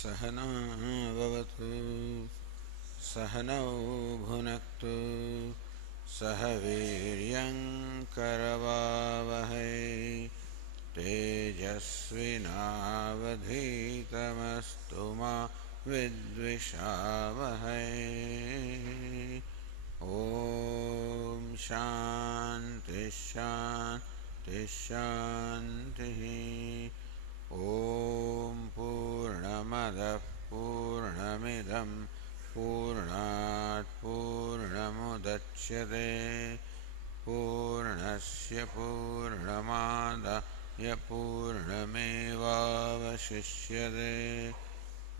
सहना भवतु सहनौ भुनक्तु सह वीर्यङ्करवावहै तेजस्विनावधीतमस्तु मा विद्विषावहै। ॐ शान्ति शान्ति शान्तिः। ॐ पूर्णमदः पूर्णमिदं पूर्णात् पूर्णमुदच्यते पूर्णस्य पूर्णमादाय पूर्णमेवावशिष्यते।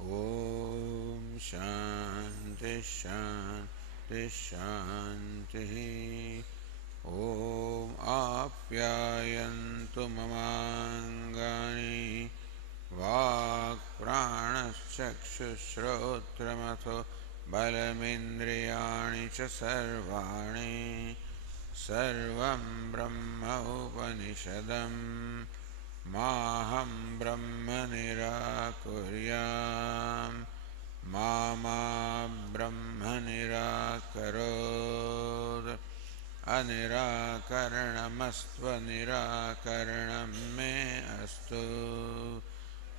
ॐ शान्ति शान्ति शान्तिः। ॐ आप्यायन्तु ममाङ्गानि वाक्प्राणश्चक्षुश्रोत्रमथो बलमिन्द्रियाणि च सर्वाणि सर्वं ब्रह्म उपनिषदं माहं ब्रह्म निराकुर्याम् मा ब्रह्म निराकरोत्। अनिराकरणमस्त्वनिराकरणं मे अस्तु।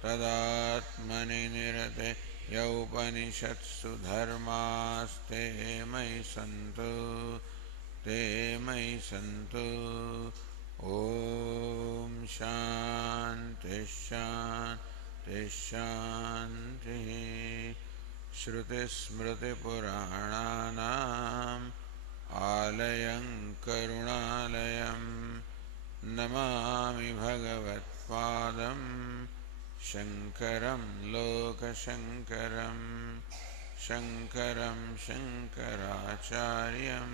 तदात्मनि निरते यौपनिषत्सु धर्मास्ते मयि सन्तु ते मयि सन्तु। ॐ शान्ति शान्ति शान्तिः। श्रुतिस्मृतिपुराणानाम् आलयं करुणालयं नमामि भगवत्पादं शङ्करं लोकशङ्करं शङ्करं शङ्कराचार्यं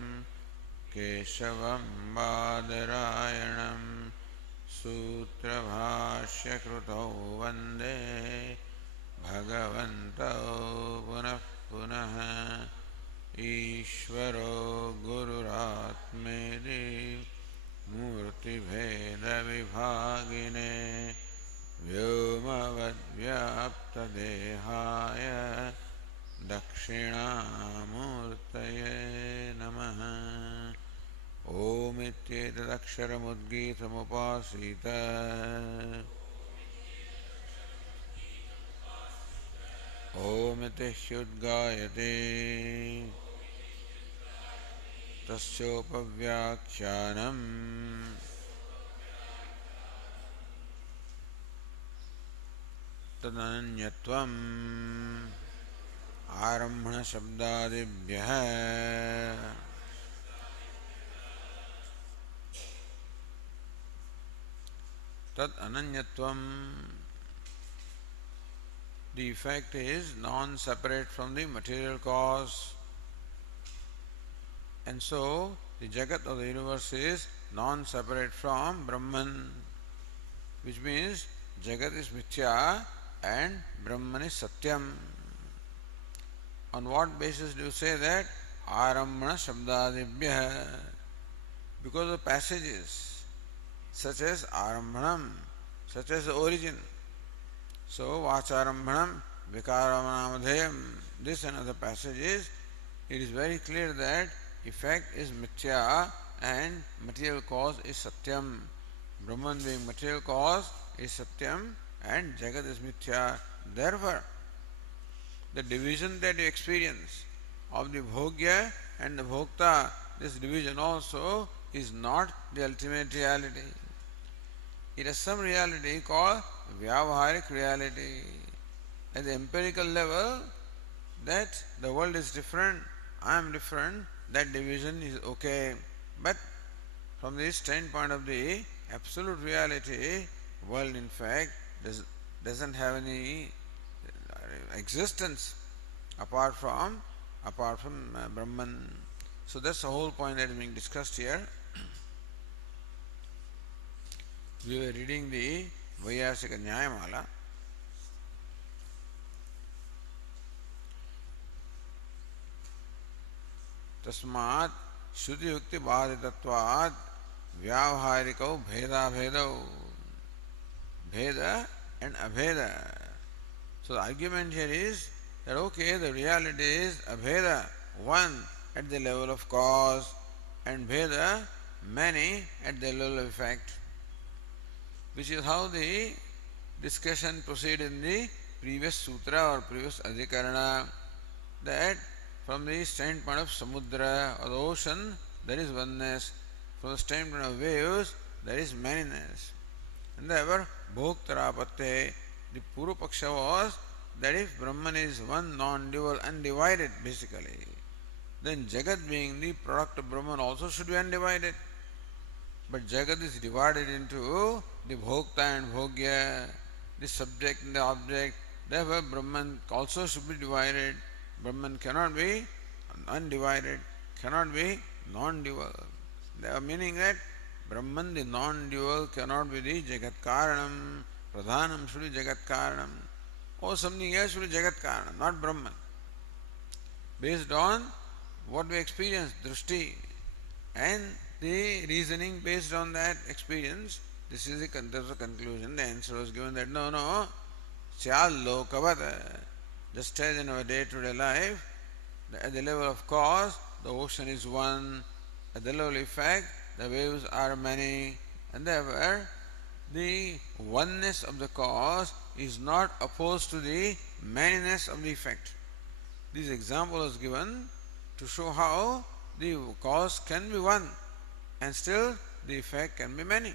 केशवं बादरायणं सूत्रभाष्यकृतौ वन्दे भगवन्तौ पुनः पुनः। ईश्वरो गुरुरात्मेति मूर्तिभेदविभागिने व्योमवद्व्याप्तदेहाय दक्षिणामूर्तये नमः। ओमित्येतदक्षरमुद्गीतमुपासीत ओमिति ह्युद्गायते तस्योपव्याख्यानम् तदनन्यत्वम् आरम्भणशब्दादिभ्यः तदनन्यत्वम्. The effect is non-separate from the material cause, and so the Jagat of the universe is non-separate from Brahman, which means Jagat is Mithya and Brahman is Satyam. On what basis do you say that? Arambhana Shabdadibhyah. Because of passages such as Arambhanam, such as the origin. So, Vacharambhanam, Vikaramanamodhayam, this and other passages, it is very clear that effect is Mithya and material cause is Satyam. Brahman being material cause is Satyam and Jagat is Mithya. Therefore, the division that you experience of the Bhogya and the Bhokta, this division also is not the ultimate reality. It has some reality called Vyavaharik reality. At the empirical level, that the world is different, I am different, that division is okay. But from the standpoint of the absolute reality, world in fact doesn't have any existence apart from Brahman. So that's the whole point that is being discussed here. We were reading the Vaiyasika Nyayamala. Tasmat Shruti Yukti Bhaditattvat Vyavaharikau Bheda Bhedau. Bheda and Abheda. So the argument here is that okay, the reality is abheda, one at the level of cause, and bheda, many at the level of effect, which is how the discussion proceeded in the previous sutra or previous adhikarana, that from the standpoint of samudra or the ocean, there is oneness. From the standpoint of waves, there is manyness. And therefore, bhoktarapatya, the Purva Paksha was that if Brahman is one, non-dual, undivided basically, then Jagat being the product of Brahman also should be undivided. But Jagat is divided into the Bhokta and Bhogya, the subject and the object. Therefore, Brahman also should be divided. Brahman cannot be undivided, cannot be non-dual. Meaning that Brahman, the non-dual, cannot be the Jagat Karanam. Pradhanam should be Jagat Karanam. Or something else should be Jagat Karanam, not Brahman. Based on what we experience, Drushti, and the reasoning based on that experience, this is the conclusion. The answer was given that no, Syal Lokavata. Just as in our day-to-day life, at the level of cause, the ocean is one. At the level of effect, the waves are many. And therefore, the oneness of the cause is not opposed to the manyness of the effect. This example was given to show how the cause can be one and still the effect can be many.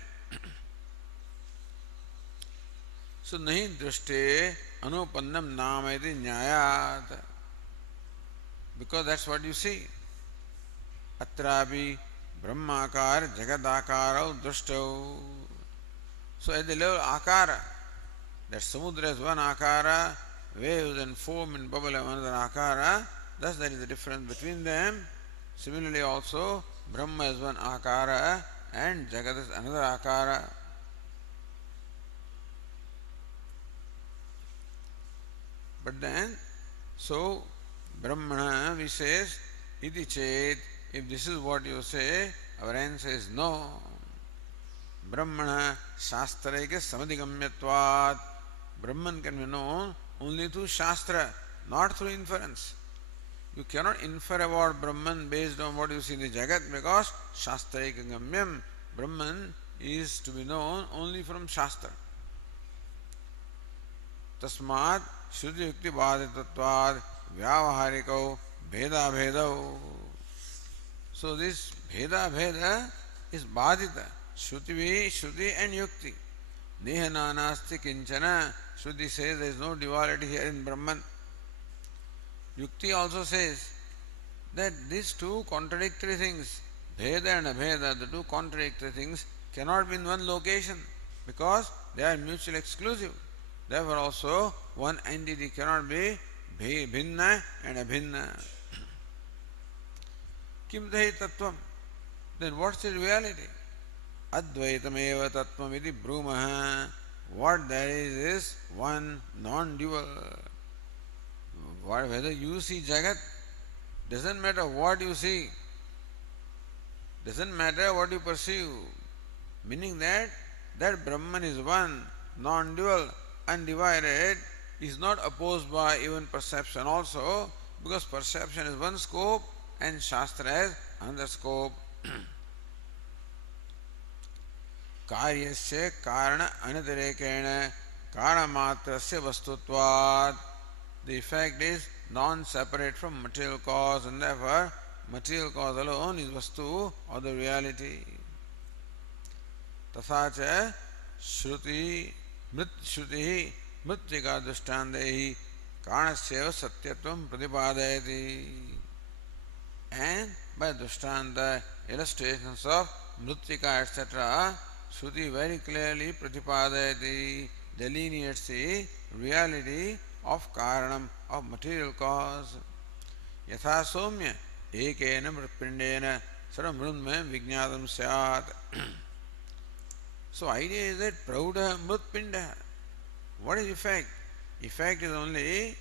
So, nahi drishte anupannam namayati nyayat, because that's what you see. Atrapi brahmakar jagadakara drushtau. So at the level of akara, that samudra is one akara, waves and foam and bubble have another akara, thus there is a difference between them. Similarly also, Brahma is one akara and Jagat is another akara. But then, so Brahmana, we says, iti chet, if this is what you say, our answer is no. Brahmana shastraika samadhigamyatvat. Brahman can be known only through Shastra, not through inference. You cannot infer about Brahman based on what you see in the Jagat, because Shastraika gamyam, Brahman is to be known only from Shastra. Tasmat Shruti Yukti Bhaditatvad Vyavaharikau Bheda Bhedau. So this Bheda Bheda is Bhadita. Shruti and Yukti. Neha nanasti kinchana. Shruti says there is no duality here in Brahman. Yukti also says that these two contradictory things, Bheda and Abheda, the two contradictory things, cannot be in one location because they are mutually exclusive. Therefore also one entity cannot be Bhinna and Abhinna. Kim tahi tattvam? Then what's the reality? Advaitameva tattvam iti brumaha. What there is one non-dual. Whether you see Jagat, doesn't matter what you see, doesn't matter what you perceive. Meaning that Brahman is one, non-dual, undivided, is not opposed by even perception also, because perception is one scope and Shastra has another scope. Karyasya karana anatirekena karanamatrasya vastutvat. The effect is non-separate from material cause, and therefore material cause alone is vastu or the reality. Tathacha shruti mritika dushtandaihi karanasya satyatvam pratipadayati. And by dushtanta, illustrations of mritika etc., Shruti very clearly pratipadayati, delineates the reality of karanam, of material cause. Yatha somya ekena mritpindena sarva mrunmaya vijñātam syāt. So idea is that prauda mritpinda. What is effect? Effect is only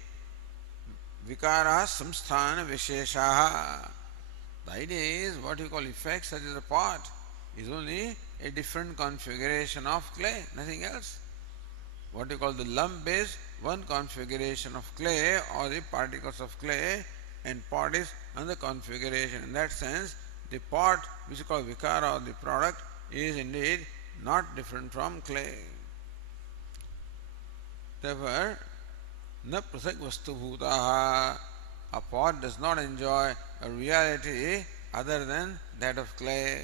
vikara samsthana visheshaha. The idea is what you call effect, such as a pot, is only a different configuration of clay, nothing else. What you call the lump is one configuration of clay or the particles of clay, and pot is another configuration. In that sense, the pot, which is called vikara or the product, is indeed not different from clay. Therefore, na prasak vastu bhutaha, a pot does not enjoy a reality other than that of clay.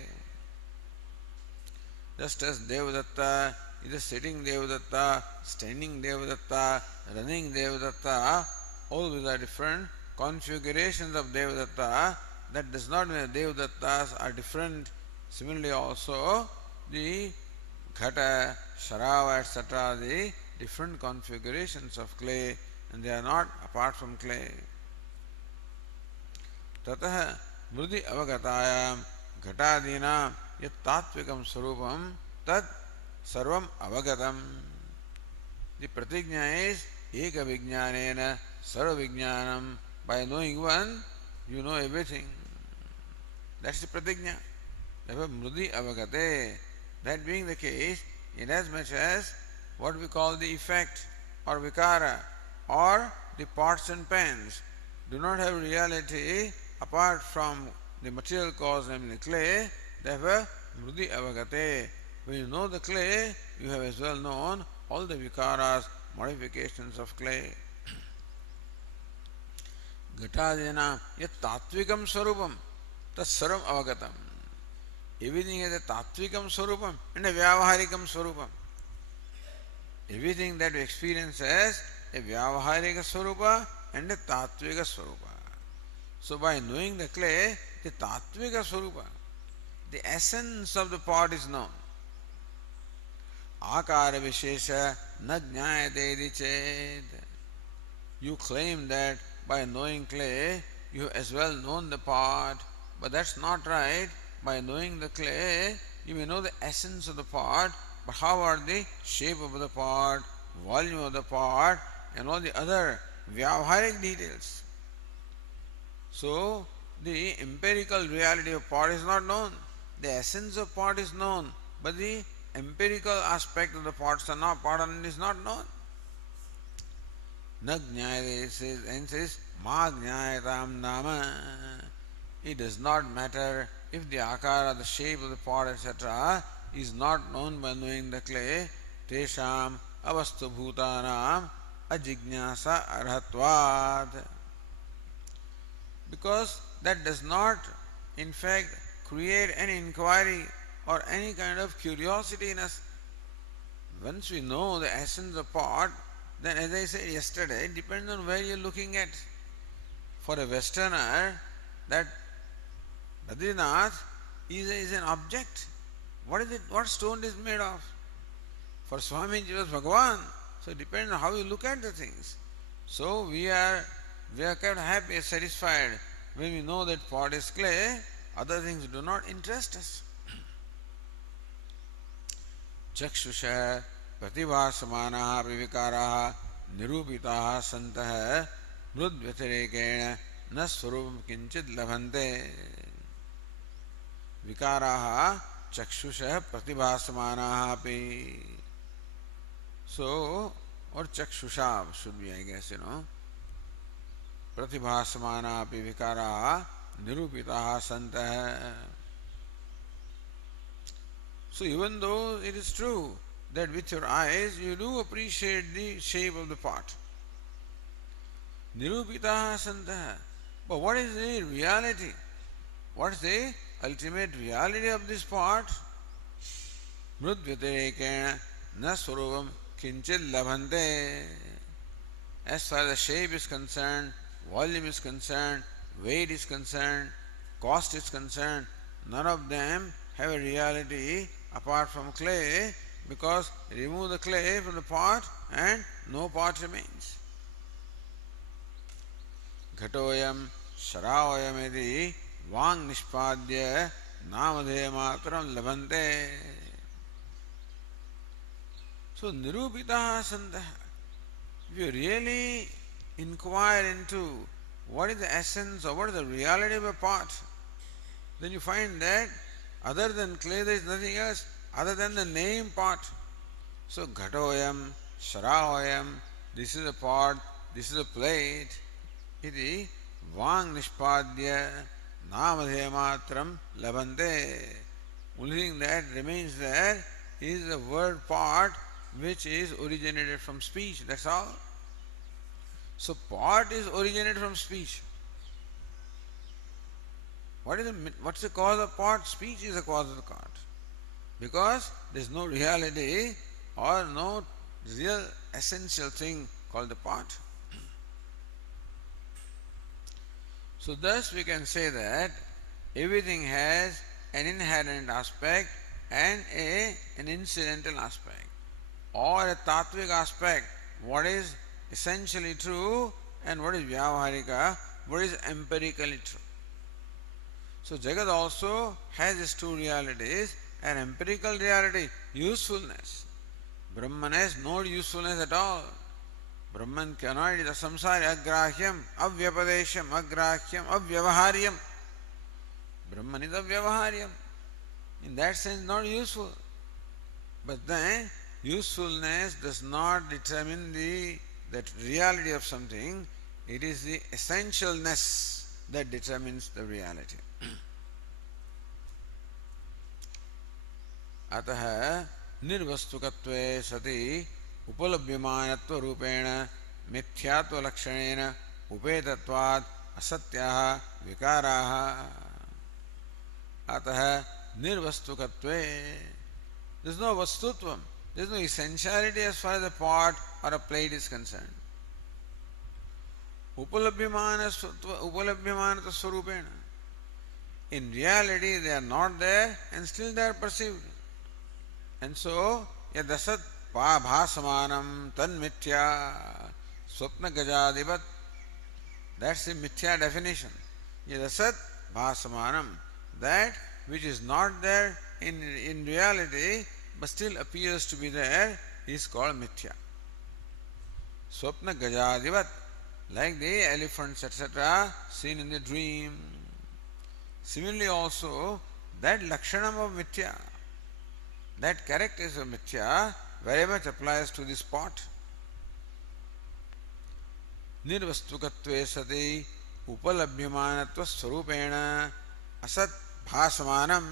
Just as Devadatta is a sitting Devadatta, standing Devadatta, running Devadatta, all these are different configurations of Devadatta. That does not mean Devadattas are different. Similarly also, the Ghata, Sharava, etc., the different configurations of clay, and they are not apart from clay. ततः मृदि अवगतायां घटादीनां यत् तात्विकं स्वरूपं तत् सर्वं अवगतम्. The pratigna is eka vijnanena sarva vijnanam. By knowing one, you know everything. That's the pratigna. Therefore, mrudi avagate. That being the case, inasmuch as what we call the effect or vikara or the pots and pans do not have reality apart from the material cause, namely clay, therefore mrudi avagate. When you know the clay, you have as well known all the vikaras, modifications of clay. Ghatadena yat tatvikam swarupam tat sarvam avagatam. Everything has a tatvikam swarupam and a vyavaharikam swarupam. Everything that we experience as a vyavaharika swarupa and a tatvika swarupa. So by knowing the clay, the tatvika swarupa, the essence of the pot is known. Akara vishesha na jnayate iti ched. You claim that by knowing clay, you have as well known the pot, but that's not right. By knowing the clay, you may know the essence of the pot, but how are the shape of the pot, volume of the pot, and all the other vyavaharik details. So, the empirical reality of pot is not known. The essence of pot is known, but the empirical aspect of the pot is not known. Na jnayate says, ma jnayatam nama. It does not matter if the akara, the shape of the pot, etc., is not known by knowing the clay. Tesham avastu bhutanam ajijnasa arhatvad. Because that does not, in fact, create any inquiry or any kind of curiosity in us. Once we know the essence of pot, then as I said yesterday, it depends on where you are looking at. For a Westerner, that Badrinath is an object. What is it? What stone is made of? For Swamiji was Bhagavan. So it depends on how you look at the things. So we are kept happy and satisfied when we know that pot is clay. Other things do not interest us. Chakshusha pratibhasamanaha vivikaraha nirupitaha santah mrud vyatirekena na swarupam kinchit labhante. Vikaraha chakshusha pratibhasamanaha api. So, or chakshusha should be, I guess, pratibhasamana api vikaraha nirupitaha santah. So even though it is true that with your eyes you do appreciate the shape of the pot, nirupitaha santah, but what is the reality? What is the ultimate reality of this pot? Mrud vyatirekena na swarupam kinchit labhante. As far as the shape is concerned, volume is concerned, weight is concerned, cost is concerned, none of them have a reality apart from clay, because remove the clay from the pot and no pot remains. Ghatoyam sharavayam iti vang nishpadya namadhe matram labhante. So nirupitaha santah. If you really inquire into what is the essence or what is the reality of a pot, then you find that other than clay there is nothing else other than the name pot. So ghatoyam, sharavayam, this is a pot, this is a plate. Iti vang nishpadya namadhe matram labante. Only thing that remains there is the word pot which is originated from speech. That's all. So pot is originated from speech. What's the cause of pot? Speech is the cause of the pot. Because there is no reality or no real essential thing called the pot. So thus we can say that everything has an inherent aspect and an incidental aspect, or a tattvic aspect, what is essentially true and what is vyavaharika, what is empirically true. So Jagat also has its two realities: an empirical reality, usefulness. Brahman has no usefulness at all. Brahman cannot, it is samsara agrahyam, avyapadesham, agrahyam, avyavaharyam. Brahman is avyavaharyam. In that sense, not useful. But then, usefulness does not determine that reality of something. It is the essentialness that determines the reality. अतः निर्वस्तुकत्वे सति उपलभ्यमानत्व रूपेण मिथ्यात्व लक्षणेन उपेतत्वात् असत्याः विकाराः. अतः निर्वस्तुकत्वे, there is no vastutvam, there is no essentiality as far as a pot or a plate is concerned. Upalabhyamanatva swarupena, in reality they are not there and still they are perceived. And so, yadasat bhasamanam tan mithya swapna gajadivat, that's the mithya definition. Yadasat bhasamanam, that which is not there in reality but still appears to be there is called mithya. Swapna gajadivat, like the elephants etc. seen in the dream. Similarly also, that lakshanam of mithya, that characteristic of mithya very much applies to this pot. Nirvastukatve sati upalabhyamanatva swarupena asat bhasamanam.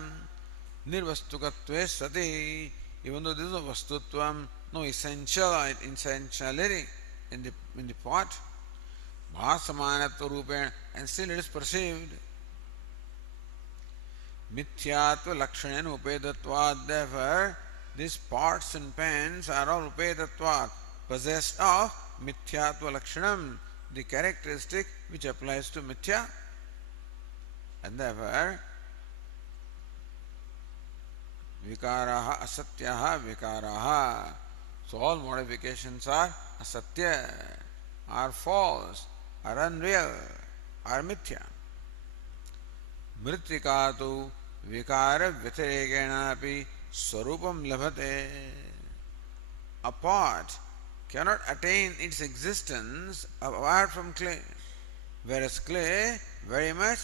Nirvastukatve sati, even though there is no vastutvam, no essentiality in the pot, bhasamanatva rupena, and still it is perceived. Mithyatva lakshanen upedatvat, therefore these pots and pans are all upedatvat, possessed of mithyatva lakshanam, the characteristic which applies to mithya. And therefore vikaraha asatyaha vikaraha, so all modifications are asatya, are false, are unreal, are mithya. मृत्तिका तो विकार व्यतिरेकेण अपि स्वरूपम लभते. A pot cannot attain its existence apart from clay, whereas clay very much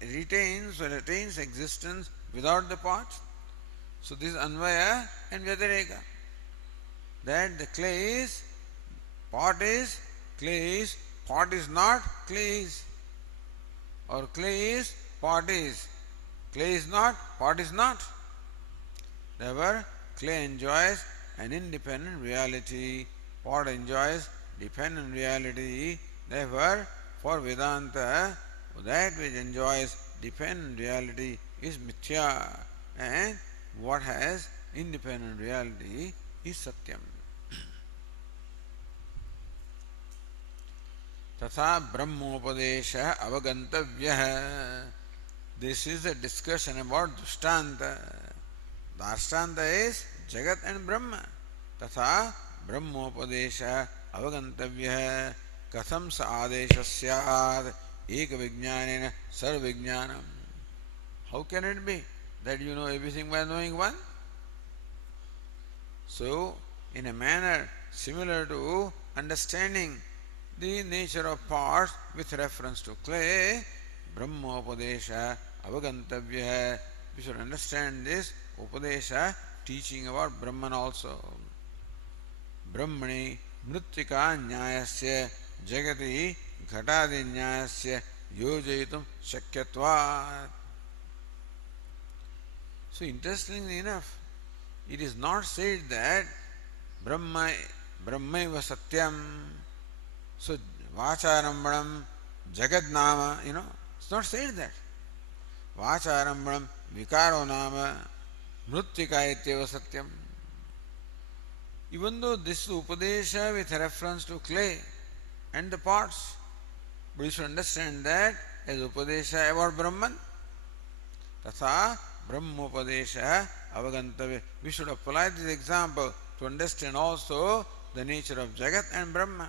retains or attains existence without the pot. So this is Anvaya and Vyatireka. That the clay is, pot is, clay is, pot is not, clay is. Or clay is, pot is. Clay is not, pot is not. Therefore, clay enjoys an independent reality, pot enjoys dependent reality. Therefore, for Vedanta, that which enjoys dependent reality is mithya, and what has independent reality is satyam. तथा ब्रह्मोपदेशः अवगंतव्यः. This is a discussion about Drishtanta. The Drishtanta is Jagat and Brahma. तथा ब्रह्मोपदेशः अवगंतव्यः. कथं स आदेशः स्यात् एक विज्ञानेन सर्व विज्ञानम्. How can it be that you know everything by knowing one? So, in a manner similar to understanding the nature of parts with reference to clay, Brahmopadesha avagantavya, we should understand this Upadesha, teaching about Brahman also. Brahmani मृत्तिका न्यायस्य जगति घटादि न्यायस्य योजयितुं शक्यत्वात्. So interestingly enough, it is not said that Brahmaiva Satyam. So Vacharambanam Jagad Nama, it's not said that. Vacharambanam Vikaro Nama Mrittika Ityeva Satyam. Even though this is Upadesha with reference to clay and the pots, but you should understand that as Upadesha about Brahman, Tatha Brahmopadesha Avagantavya. We should apply this example to understand also the nature of Jagat and Brahma.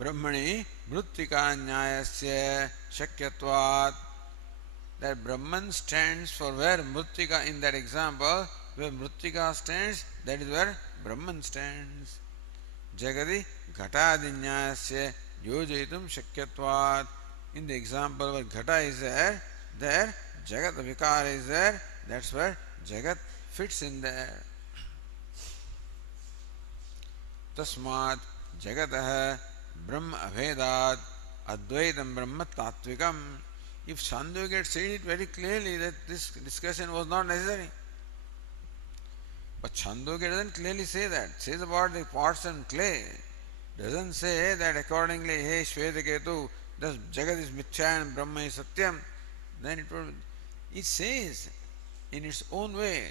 Brahmani Mrittika Nyayasya Shakyatvat. That Brahman stands for where Mrittika, in that example, where Mrittika stands, that is where Brahman stands. Jagati Ghatadi Nyayasya Yojayitum Shakyatvat. In the example where Ghata is there Jagat Vikara is there, that's where Jagat fits in there. Tasmat Jagatah Brahma Abhedat Advaitam Brahma Tatvikam. If Chandogya had said it very clearly that this discussion was not necessary. But Chandogya doesn't clearly say that. It says about the pots and clay. Doesn't say that accordingly, hey Shvetaketu, thus Jagat is Mithya and Brahma is Satyam. Then it says in its own way,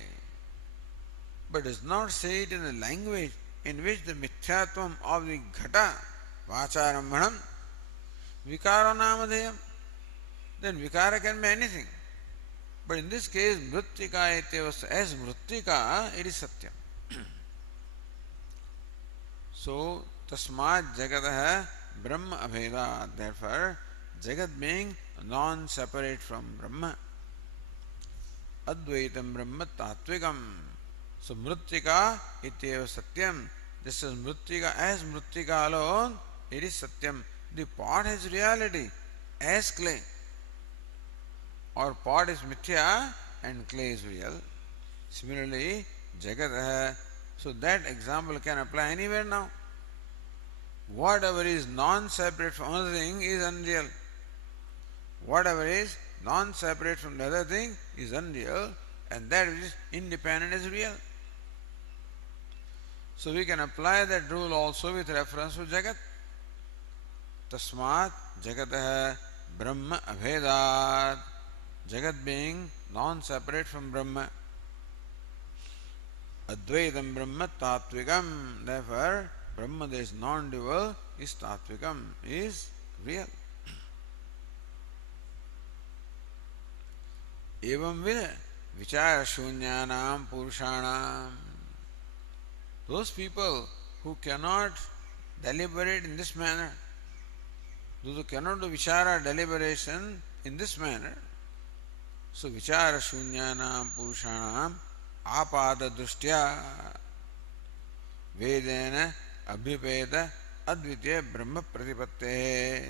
but does not say it in a language in which the mithyatvam of the ghata, vacharambanam, vikaro namadheyam. Then vikara can be anything. But in this case, mrittika ityeva, as mrittika, it is satyam. So, tasmat jagatah brahma abheda. Therefore, Jagat being non-separate from Brahma. Advaitam Brahma Tatvikam. So Mrittika ityeva Satyam. This is Mrittika, as Mrittika alone, it is Satyam. The pot has reality as clay. Or pot is Mithya and clay is real. Similarly, Jagat. So that example can apply anywhere now. Whatever is non-separate from another thing is unreal. Whatever is non-separate from the other thing is unreal, and that which is independent is real. So we can apply that rule also with reference to Jagat. Tasmat Jagatah Brahma Abhedat. Jagat being non-separate from Brahma. Advaitam Brahma Tatvikam. Therefore, Brahma that is non-dual is Tatvikam, is real. Evam vida vichara shunyanam purushanam. Those people who cannot deliberate in this manner, those who cannot do vichara, deliberation in this manner, so vichara shunyanam purushanam apada drushtya vedena abhipeda advitya brahma pratipatte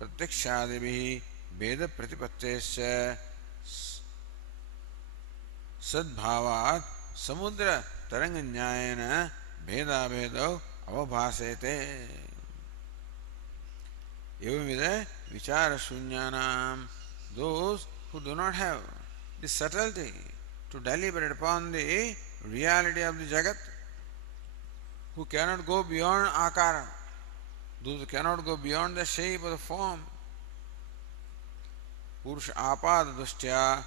pratyakshadibihi veda pratipattesya सद्भावात् समुद्र तरंग न्यायेन भेदाभेदौ अवभासेते. एवंविध विचार शून्यानाम, those who do not have the subtlety to deliberate upon the reality of the Jagat, who cannot go beyond akara, those who cannot go beyond the shape of the form, Purusha apada dushtya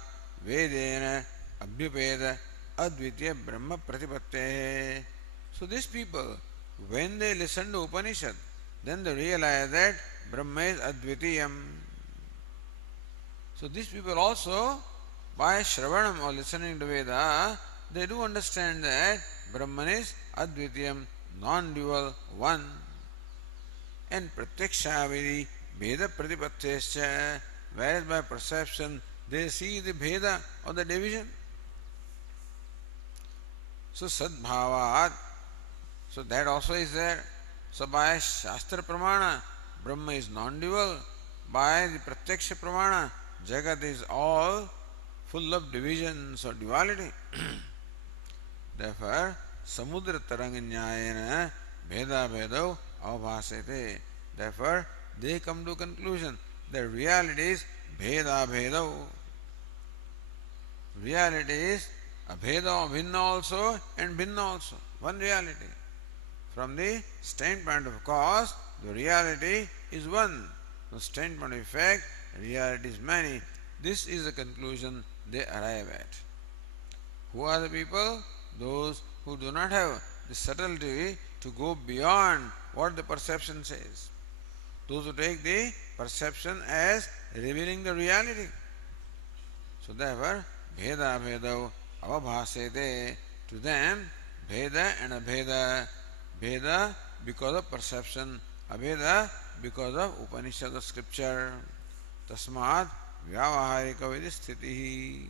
vedena abhyupeda advitya brahma pratipatte. So these people, when they listen to Upanishad, then they realize that Brahma is advitiyam. So these people also, by Shravanam or listening to Veda, they do understand that Brahman is advitiyam, non-dual, one. And pratyakshavidi Veda pratipattescha, whereas by perception they see the Veda or the division. So sadbhavat, so that also is there. So by Shastra Pramana, Brahma is non-dual. By the Pratyaksha Pramana, Jagat is all full of divisions or duality. Therefore, Samudra Taranga Nyayena Bheda Bhedo Avabhasete. Therefore, they come to conclusion that reality is Bheda Bhedo. Reality is Abheda, Bhinna also and Bhinna also. One reality. From the standpoint of cause, the reality is one. From the standpoint of effect, reality is many. This is the conclusion they arrive at. Who are the people? Those who do not have the subtlety to go beyond what the perception says. Those who take the perception as revealing the reality. So therefore, Bheda Bheda Avabhasete. To them, Bheda and Abheda. Bheda because of perception, Abheda because of Upanishad of scripture. Tasmat Vyavaharika Vidi Sthitihi.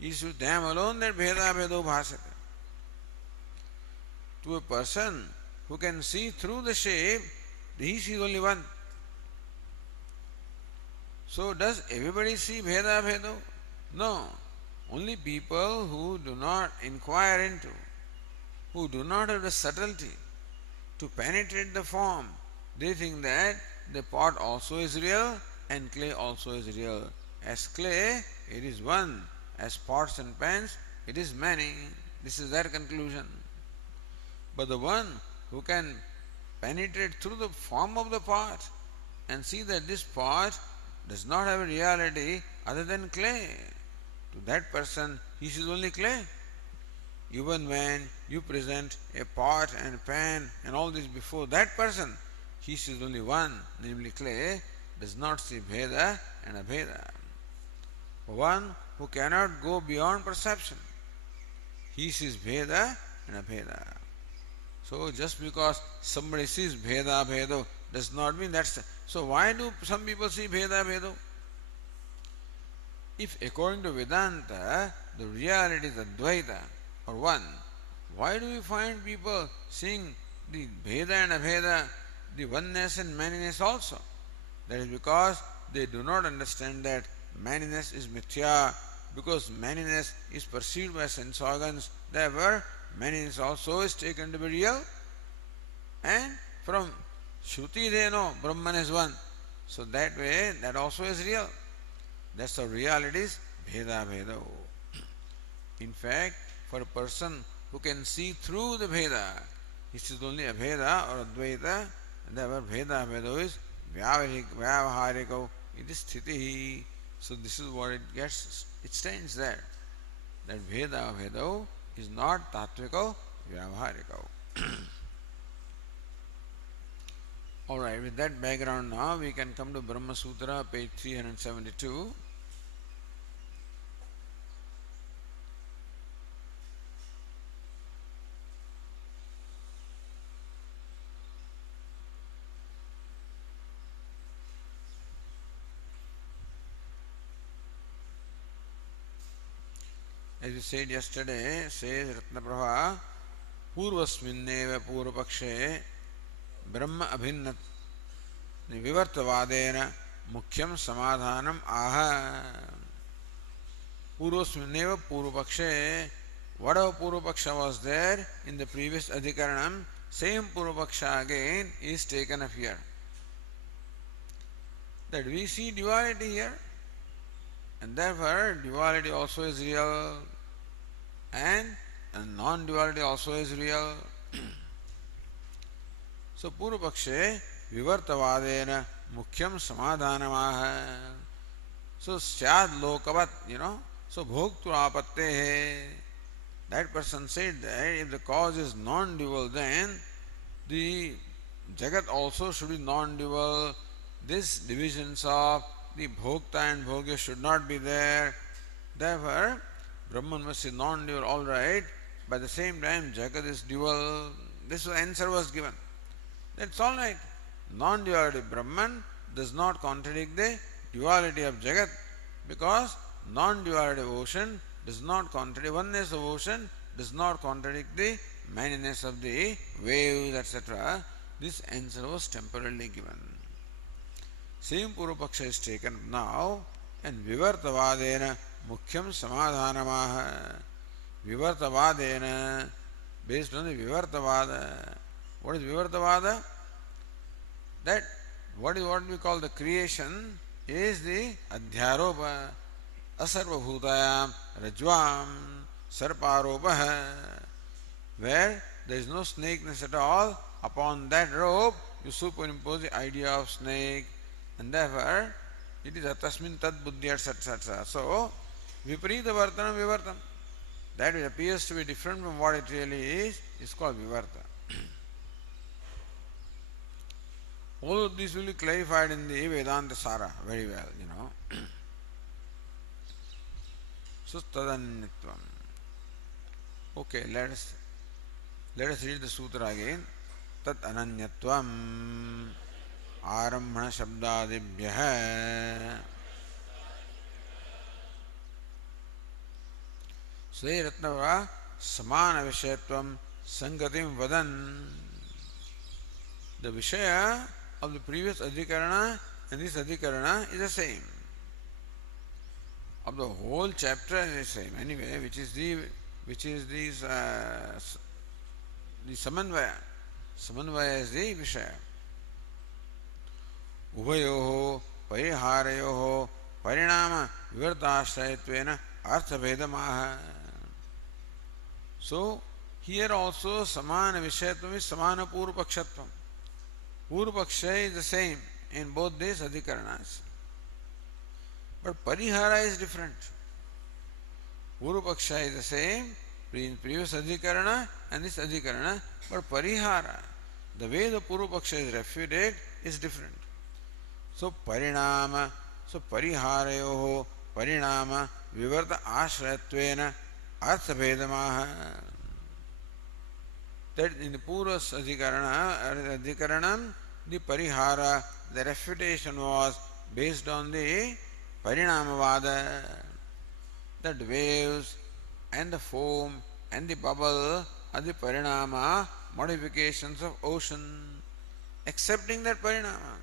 It is to them alone that Bheda Bhedo Bhasate. To a person who can see through the shape, he sees only one. So does everybody see Bheda Bhedo? No. Only people who do not inquire into, who do not have the subtlety to penetrate the form, they think that the pot also is real and clay also is real. As clay, it is one. As pots and pans, it is many. This is their conclusion. But the one who can penetrate through the form of the pot and see that this pot does not have a reality other than clay, to that person, he sees only clay. Even when you present a pot and a pan and all this before that person, he sees only one, namely clay, does not see Bheda and Abheda. One who cannot go beyond perception, he sees Bheda and Abheda. So just because somebody sees Bheda Bhedo does not mean that's... So why do some people see Bheda Bhedo? If according to Vedanta, the reality is Advaita, or one, why do we find people seeing the Bheda and Abheda, the oneness and manyness also? That is because they do not understand that manyness is mithya, because manyness is perceived by sense organs, therefore manyness also is taken to be real, and from Shruti they know Brahman is one, so that way that also is real. That's how reality is Bheda Bhedo. In fact, for a person who can see through the Bheda, he sees only Abheda or Advaita, and therefore Bheda Bhedo is Vyavahariko, it is Sthitihi. So this is what it gets, it stands there. That Bheda Bhedo is not Tattviko, Vyavahariko. Alright, with that background now, we can come to Brahma Sutra, page 372. As we said yesterday, says Ratnaprabha, Purvasminneva Purvapakshe Brahma Abhinna Vivartavadena Mukhyam Samadhanam Aha. Purvasminneva Purvapakshe. Whatever Purvapaksha was there in the previous Adhikaranam, same Purvapaksha again is taken up here. That we see duality here, and therefore duality also is real, and non-duality also is real. So Purvapakshe Vivartavadena Mukhyam Samadhanamaha. So Syad Lokavat, so Bhoktu Apattehe. That person said that if the cause is non-dual, then the Jagat also should be non-dual. These divisions of the Bhokta and Bhogya should not be there. Therefore, Brahman must be non-dual, alright. By the same time, Jagat is dual. This answer was given. That's alright. Non-duality of Brahman does not contradict the duality of Jagat, because non-duality of ocean does not contradict, oneness of ocean does not contradict the manyness of the waves, etc. This answer was temporarily given. Same Purvapaksha is taken now, and Vivartavadena Mukhyam Samadhanamaha. Vivartavadena, based on the Vivartavada, What is Vivartavada? That what we call the creation is the Adhyaropa, Asarvabhutayam, Rajvam, Sarparopaha, where there is no snakeness at all. Upon that rope, you superimpose the idea of snake, and therefore it is atasmin tad buddhya etc. So, viparita vartanam vivartam. That which appears to be different from what it really is called vivarta. All of this will be clarified in the Vedanta Sara very well, you know. So, tadannitvam. Okay, let us read the sutra again. Tat ananyatvam आरम्भण शब्दादिभ्यः स्वे रत्नवा समान विषयत्वं संगतिं वदन्. The Vishaya of the previous Adhikarana and this Adhikarana is the same. Of the whole chapter is the same. Anyway, which is the Samanvaya. Samanvaya is the Vishaya. उभयोः परिहारयोः परिणाम विवर्ताश्रयत्वेन अर्थभेदमाह. So here also samana vishayatvam is samana purvapakshatvam. Purvapaksha is the same in both these adhikaranas, but parihara is different. Purvapaksha is the same in previous adhikarana and this adhikarana, but parihara, the way the purvapaksha is refuted, is different. So parinama, so pariharayoho parinama vivarta ashrayattvena arthabedamaha. That in the Purvas Adhikaranam, the parihara, the refutation was based on the parinamavada, that waves and the foam and the bubble are the parinama, modifications of ocean. Accepting that parinama,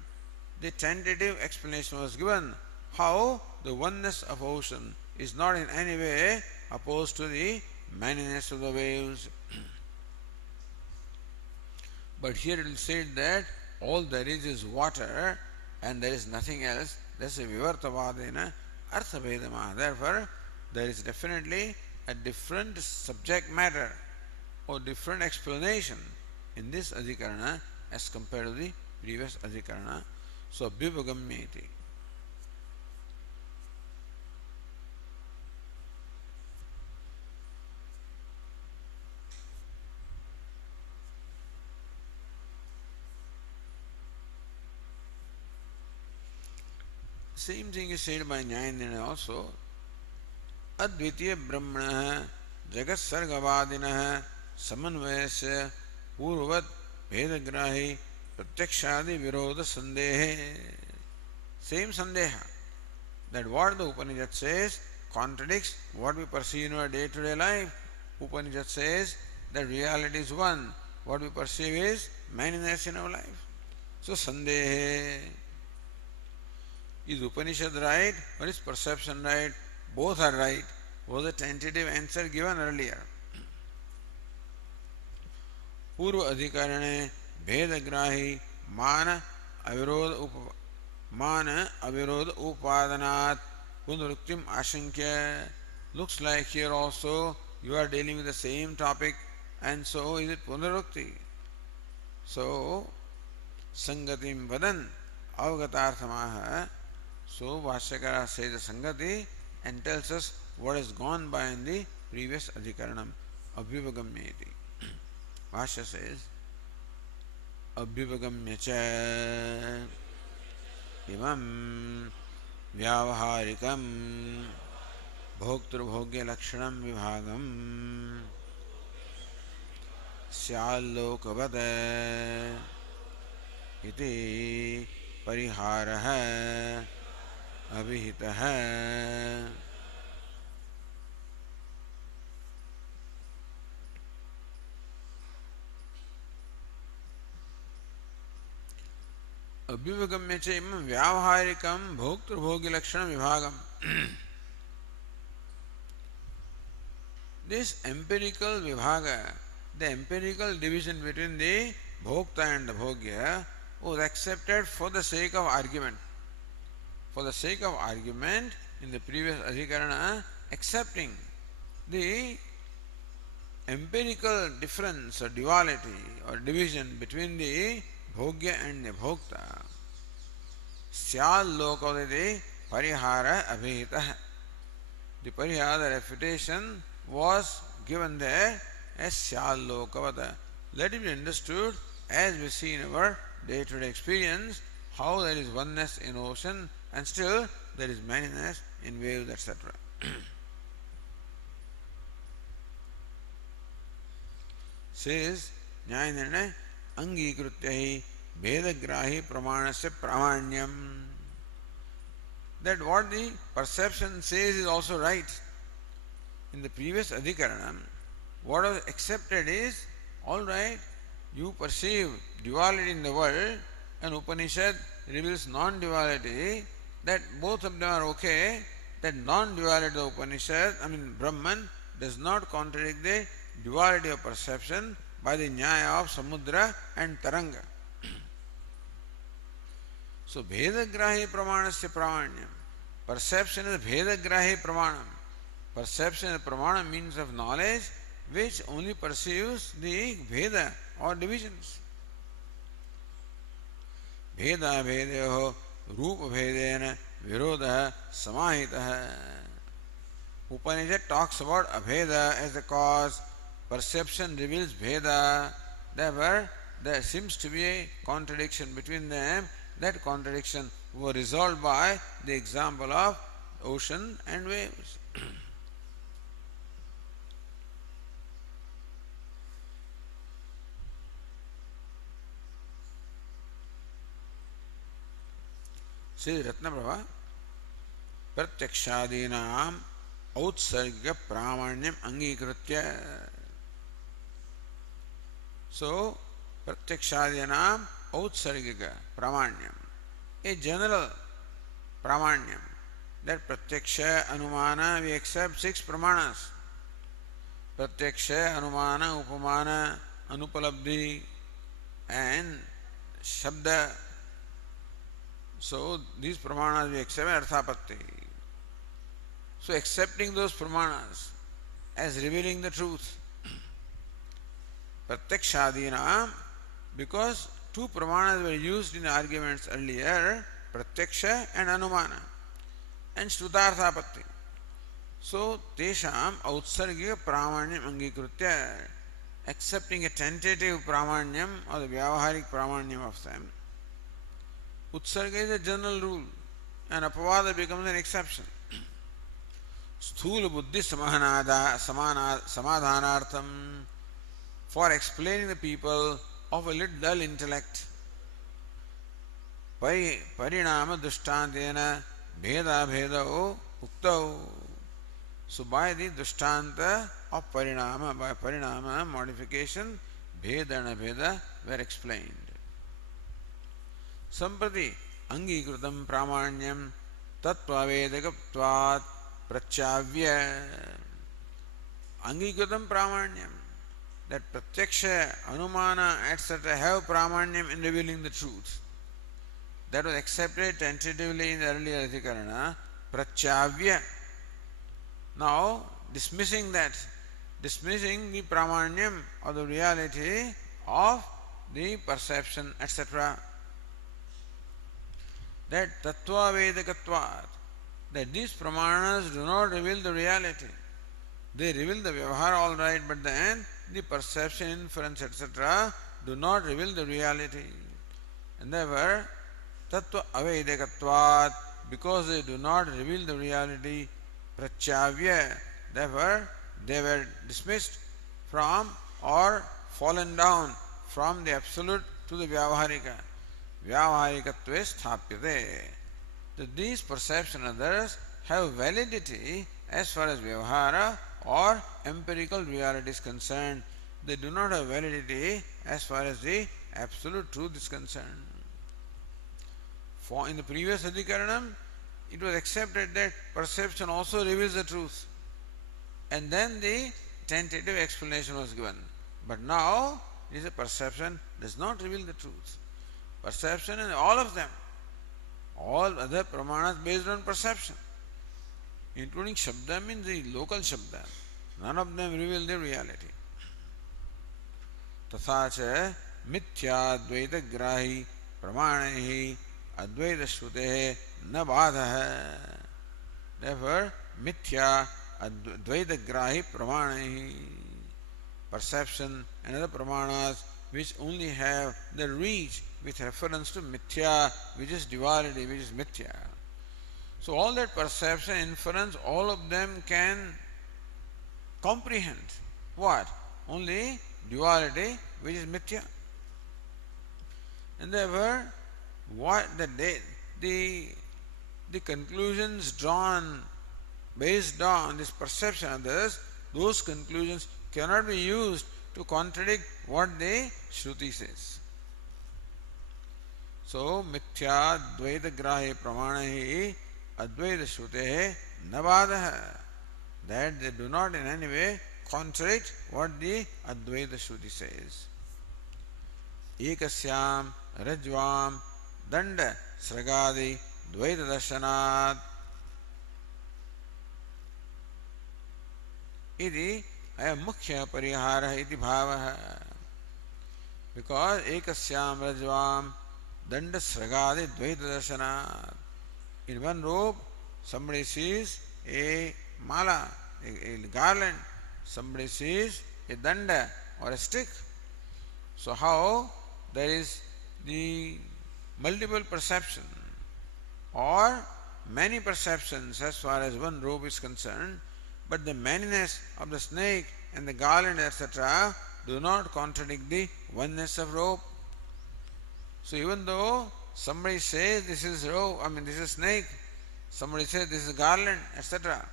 the tentative explanation was given how the oneness of ocean is not in any way opposed to the manyness of the waves. But here it is said that all there is water and there is nothing else. That's a vivartavadena arthabedama. Therefore, there is definitely a different subject matter or different explanation in this adhikarana as compared to the previous adhikarana. So, abhyupagamyeti. Same thing is said by Nyayendra also. Advitiya Brahmana Jagat Sargavadinah Samanvayasya Purvat Vedagrahi Pratyakshadi Virodha Sandehe. Same Sandeha. That what the Upanishad says contradicts what we perceive in our day-to-day life. Upanishad says that reality is one. What we perceive is manyness in our life. So Sandehe. Is Upanishad right or is perception right? Both are right. Was a tentative answer given earlier. Purva Adhikarane Vedagrahi Mana Avirodha Upadanat Punaruktim Ashankya. Looks like here also you are dealing with the same topic, and so is it Punarukti. So Sangatim Vadan Avagatarthamaha. So Bhashyakara says the Sangati and tells us what has gone by in the previous Adhikaranam. Abhyupagamyeti. Bhashya says Abhyupagamyacha imam vyavaharikam bhoktrubhogya lakshanam vibhagam syallokavada iti pariharaha abhihitaha. Abhivagamya cha imam vyavaharikam bhoktrubhogi lakshana vibhagam. This empirical vibhaga, the empirical division between the bhokta and the bhogya was accepted for the sake of argument. For the sake of argument, in the previous adhikarana, accepting the empirical difference or duality or division between the bhogya and the bhokta. Syal lokavaditi parihara abhita. The parihara, the refutation, was given there as syal lokavada. Let it be understood as we see in our day-to-day experience how there is oneness in ocean and still there is manyness in waves, etc. Says Nyayana Angikritya hi Vedagrahi Pramanasya Pramanyam. That what the perception says is also right. In the previous adhikaranam, what was accepted is, all right, you perceive duality in the world, and Upanishad reveals non-duality, that both of them are okay, that non-duality of the Upanishad, Brahman, does not contradict the duality of perception by the nyaya of samudra and taranga. So, Vedagrahi Pramanasya Pramanyam. Perception is Vedagrahi Pramanam. Perception is Pramana, means of knowledge, which only perceives the Veda or divisions. Veda Vedeho Rupa Vedena Virodha Samahitaha. Upanishad talks about Abheda as the cause. Perception reveals Veda. Therefore, there seems to be a contradiction between them. That contradiction was resolved by the example of ocean and waves. Sri Ratnaprabha, Pratyakshadinam Outsarga Pramanyam Angikritya. So, Pratyakshadinam Outsargika Pramanyam, a general Pramanyam. That Pratyaksha, Anumana, we accept 6 Pramanas. Pratyaksha, Anumana, Upamana, Anupalabdhi, and Shabda. So, these Pramanas we accept Arthapatti. So, accepting those Pramanas as revealing the truth. Pratyakshadinam, because 2 Pramanas were used in arguments earlier, Pratyaksha and Anumana, and Shrutarthapatti. So, Tesham Outsargika Pramanyam Angikritya, accepting a tentative Pramanyam or the Vyavaharik Pramanyam of them. Utsarga is a general rule, and Apavada becomes an exception. Sthula Buddhi Samadhanartham, for explaining the people of a little dull intellect. Parinama Dushtantena Bheda Bhedao Uktau. So by the Dushtanta of Parinama, by Parinama modification, Bheda and Abheda were explained. Samprati Angikrutam Pramanyam Tattvavedakaptvat Prachavya. Angikrutam Pramanyam, that Pratyaksha, Anumana, etc. have Pramanyam in revealing the truth. That was accepted tentatively in the earlier Adhikarana, Prachavya. Now, dismissing that, dismissing the Pramanyam or the reality of the perception, etc. That Tattva Vedakatvat, that these Pramanas do not reveal the reality. They reveal the Vyavahara all right, but then the perception, inference, etc. do not reveal the reality. And therefore, Tattva Avedakatvat, because they do not reveal the reality, Prachavya, therefore they were dismissed from or fallen down from the absolute to the Vyavaharika. Vyavaharikatve sthapyate. That these perception others have validity as far as Vyavahara or empirical reality is concerned. They do not have validity as far as the absolute truth is concerned. For in the previous Adhikaranam, it was accepted that perception also reveals the truth. And then the tentative explanation was given. But now, is a perception does not reveal the truth. Perception and all of them, all other pramanas based on perception, including Shabda means the local Shabda, none of them reveal the reality. तथा च मिथ्याद्वैतग्राही प्रमाणैः अद्वैतश्रुतेः न बाधः. Therefore, mithya advaitagrahi pramanahi, perception and other pramanas which only have the reach with reference to mithya, which is duality, which is mithya. So all that perception, inference, all of them can comprehend what? Only duality, which is mithya. And therefore, what the conclusions drawn based on this perception of others, those conclusions cannot be used to contradict what the Shruti says. So, mithya dvaita grahi pramanahi advaita shrutehe navadaha, that they do not in any way contradict what the Advaita Shruti says. Ekasyam rajvam danda sragadi dvaita darshanat iti ayam mukhya parihara iti bhavaha. Because ekasyam rajvam danda sragadi dvaita darshanat, in one rope somebody sees a mala, a garland, somebody sees a danda or a stick. So how there is the multiple perception or many perceptions as far as one rope is concerned, but the manyness of the snake and the garland etc. do not contradict the oneness of rope. So even though somebody says this is rope, this is snake, somebody says this is garland etc.,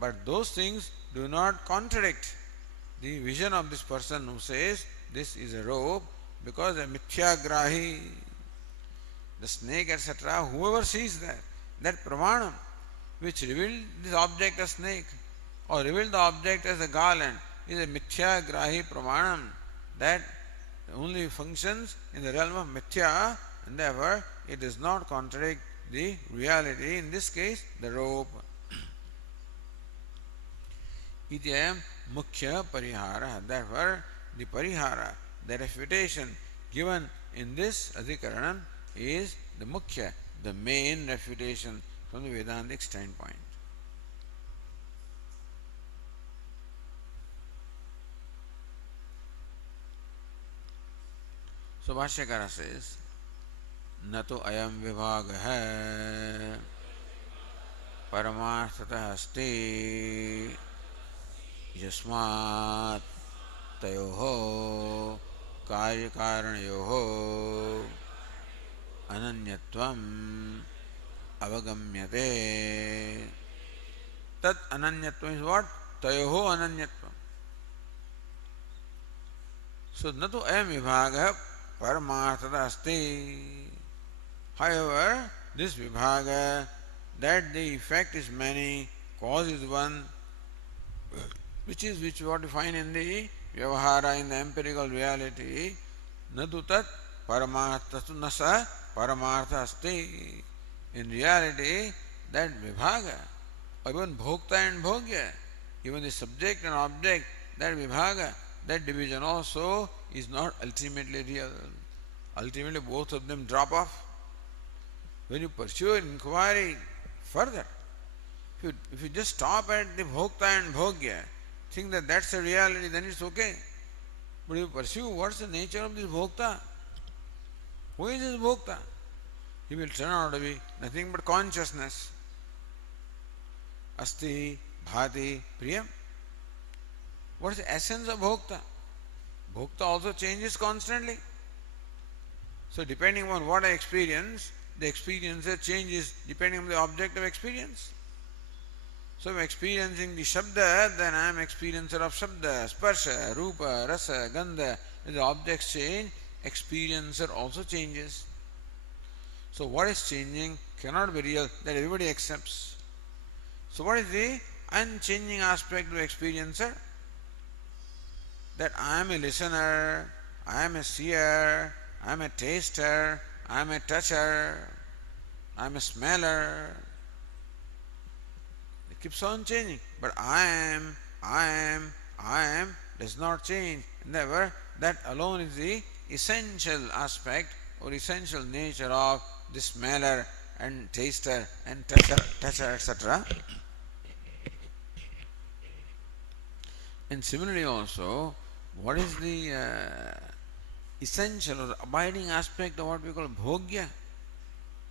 but those things do not contradict the vision of this person who says this is a rope, because a mithyagrahi, the snake etc., whoever sees that pramanam which revealed this object as snake or revealed the object as a garland is a mithyagrahi pramanam that only functions in the realm of mithya, and therefore it does not contradict the reality, in this case the rope. Ityayam mukhya parihara. Therefore, the parihara, the refutation given in this adhikaranam is the mukhya, the main refutation from the Vedantic standpoint. So Bhashyakara says, न तो अयम विभाग है परमार्थतः अस्ति यस्मात् तयोः कार्यकारणयोः अनन्यत्वम् अवगम्यते. तत् अनन्यत्वम् is what? तयोः अनन्यत्वम्. So न तो अयम विभागः परमार्थतः अस्ति. However, this vibhaga, that the effect is many, cause is one, which what you find in the vyavahara, in the empirical reality, nadu tat paramartha na sa paramartha asti. In reality, that vibhaga, even bhokta and bhogya, even the subject and object, that vibhaga, that division also is not ultimately real. Ultimately, both of them drop off. When you pursue an inquiry further, if you just stop at the bhokta and bhogya, think that that's a reality, then it's okay. But if you pursue what's the nature of this bhokta, who is this bhokta? He will turn out to be nothing but consciousness. Asti, bhati, priyam. What is the essence of bhokta? Bhokta also changes constantly. So depending on what I experience, the experiencer changes depending on the object of experience. So if I am experiencing the Shabda, then I am experiencer of Shabda, Sparsha, Rupa, Rasa, Gandha. If the objects change, experiencer also changes. So what is changing cannot be real, that everybody accepts. So what is the unchanging aspect of experiencer? That I am a listener, I am a seer, I am a taster, I am a toucher, I am a smeller. It keeps on changing. But I am does not change. Never. That alone is the essential aspect or essential nature of the smeller and taster and toucher, etc. And similarly also, what is the essential or abiding aspect of what we call bhogya?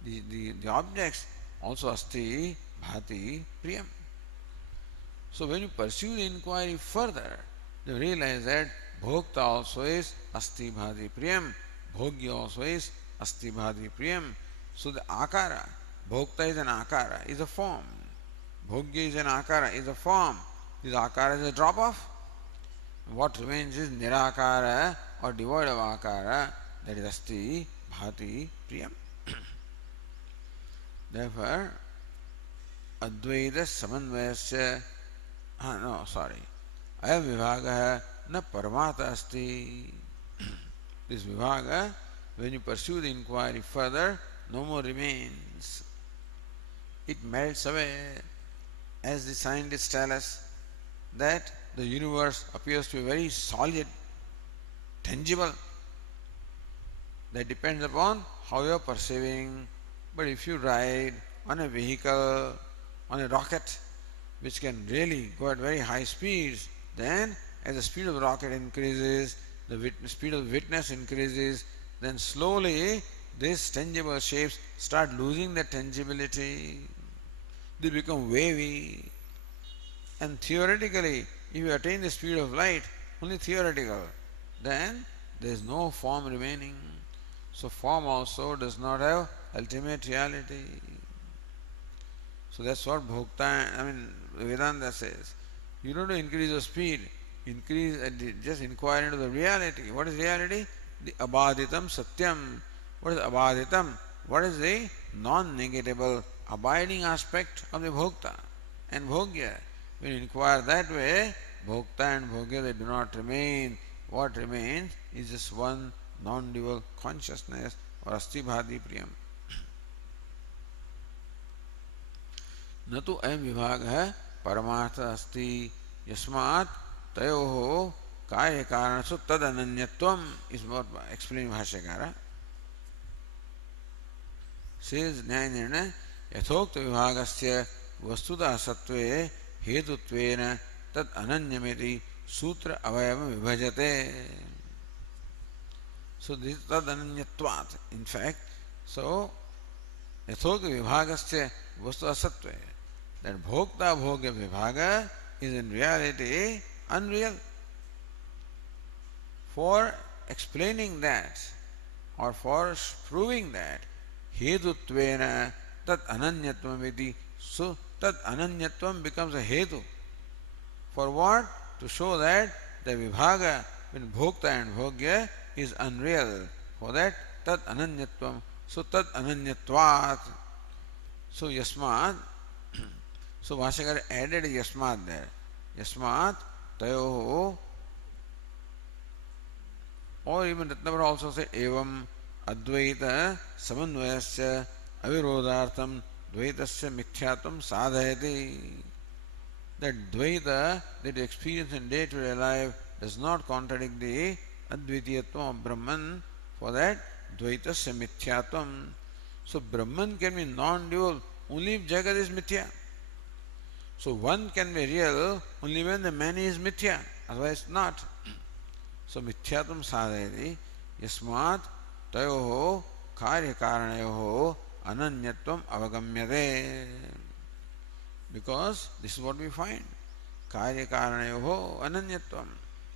The objects also asti, bhati, priyam. So when you pursue the inquiry further, you realize that bhokta also is asti, bhati, priyam. Bhogya also is asti, bhati, priyam. So the akara, bhokta is an akara, is a form. Bhogya is an akara, is a form. This akara is a drop off. What remains is nirakara or devoid of akara, that is asti, bhati, priyam. Therefore, advaita samanvayasya, no, sorry, ayam vibhaga na paramata asti. This vibhaga, when you pursue the inquiry further, no more remains. It melts away. As the scientists tell us, that the universe appears to be very solid, tangible. That depends upon how you are perceiving. But if you ride on a vehicle, on a rocket, which can really go at very high speeds, then as the speed of the rocket increases, the speed of witness increases, then slowly these tangible shapes start losing their tangibility. They become wavy. And theoretically, if you attain the speed of light, only theoretical, then there is no form remaining. So form also does not have ultimate reality. So that's what Vedanta says. You don't increase your speed, just inquire into the reality. What is reality? The abaditam satyam. What is abaditam? What is the non-negatable abiding aspect of the bhokta and bhogya? When you inquire that way, bhokta and bhogya, they do not remain. What remains is just one non-dual consciousness or asti bhati priyam. न तो अयम विभाग है परमार्थ अस्ति यस्मात् तयोः कार्य कारणसु तद अनन्यत्वम इस बात एक्सप्लेन भाष्यकार सेज न्याय निर्णय यथोक्त विभागस्य वस्तुतः सत्वे हेतुत्वेन तद अनन्यमिति सूत्र अवयव विभजते. So this तद अनन्यत्वात्, in fact, so यथोक्त विभागस्य वस्तुतः सत्वे, that bhokta bhogya vibhaga is in reality unreal. For explaining that or for proving that, hetutvena tat ananyatvam iti, so tat ananyatvam becomes a hetu. For what? To show that the vibhaga when bhokta and bhogya is unreal. For that tat ananyatvam, so tat ananyatvat. So yasmat, so Bhashyakara added yasmat there. Yasmat tayoho, or even Ratnavara also said evam advaita samanvayasya avirodhartam dvaitasya mithyatvam sadhayati. That dvaita that you experience in day-to-day life does not contradict the advitiyatvam of Brahman. For that dvaitasya mithyatvam. So Brahman can be non-dual only if Jagat is mithya. So one can be real only when the many is mithya, otherwise not. So mithyatvam sadhayati yasmat tayoho karya karanayoho ananyatvam avagamyate. Because this is what we find. Karya karanayoho ananyatvam.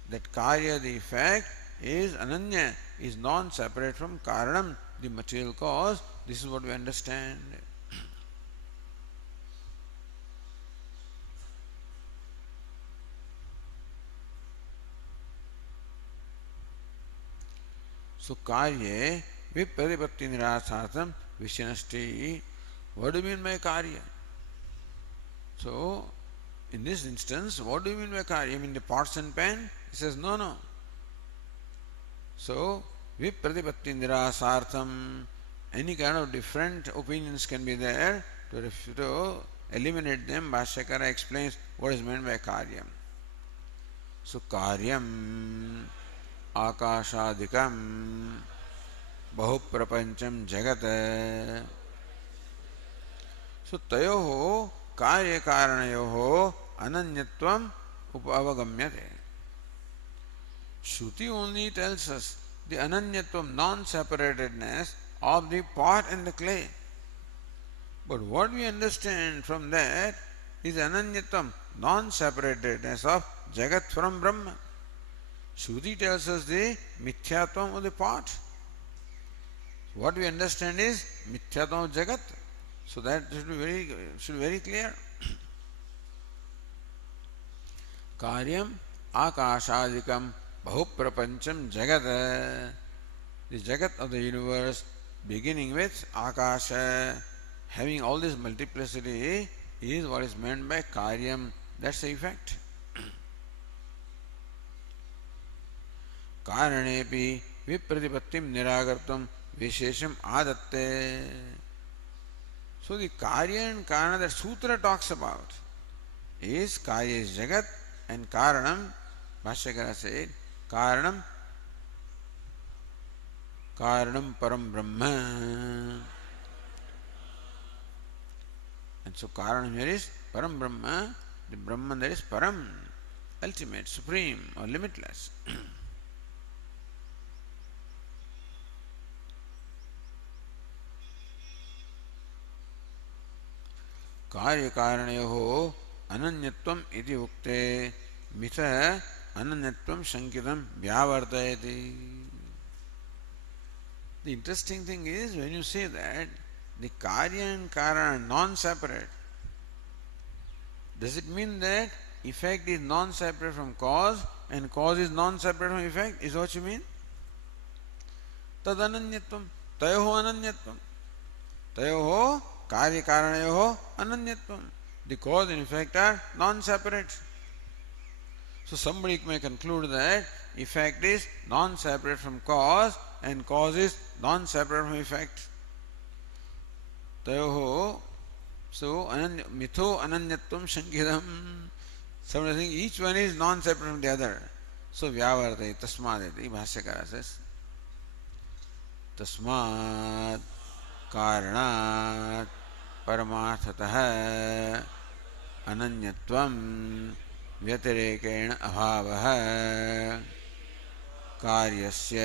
That karya, the effect, is ananya, is non-separate from karanam, the material cause. This is what we understand. So karye viparipatti nirasartham vishanasti. What do you mean by karya? So in this instance, what do you mean by karya? You mean the pots and pan? He says no. So, vipratipatti nirasartham, any kind of different opinions can be there. To eliminate them, Bhashyakara explains what is meant by karyam. So, karyam akashadikam bahuprapancham jagat. So, tayoho कार्य कारणयोः ananyatvam upavagamyate. Shruti only tells us the ananyatvam, non-separatedness of the pot and the clay. But what we understand from that is ananyatvam, non-separatedness of Jagat from Brahma. Shruti tells us the mithyatvam of the pot. What we understand is mithyatvam of Jagat. So that should be very clear. Karyam akashadikam bahuprapancham jagat. The jagat of the universe, beginning with akasha, having all this multiplicity, is what is meant by karyam. That's the effect. Karanepi vipratipattim niragartam vishesham adatte. So the karya and karana that sutra talks about is karya is jagat and karanam, Bhashyakara said, karanam param brahma. And so karanam here is param brahma, the Brahman that is param, ultimate, supreme or limitless. कार्य कारणयोः अनन्यत्वम् इति उक्ते myth अनन्यत्वं शंकितं व्यावर्तयति. The interesting thing is when you say that the karya and karana are non-separate, does it mean that effect is non-separate from cause and cause is non-separate from effect? Is what you mean? Tad ananyatvam, tayoho ananyatvam, tayoho कार्य कारणयोः ananyatvam. The cause and effect are non-separate. So somebody may conclude that effect is non-separate from cause and cause is non-separate from effect. Tayoho, so mitho ananyatvam shankidam. Somebody thinks each one is non-separate from the other. So vyavartate tasmadeti, Bhashyakara says. Tasmad कारणात् परमार्थतः अनन्यत्वं व्यतिरेकेण अभावः कार्यस्य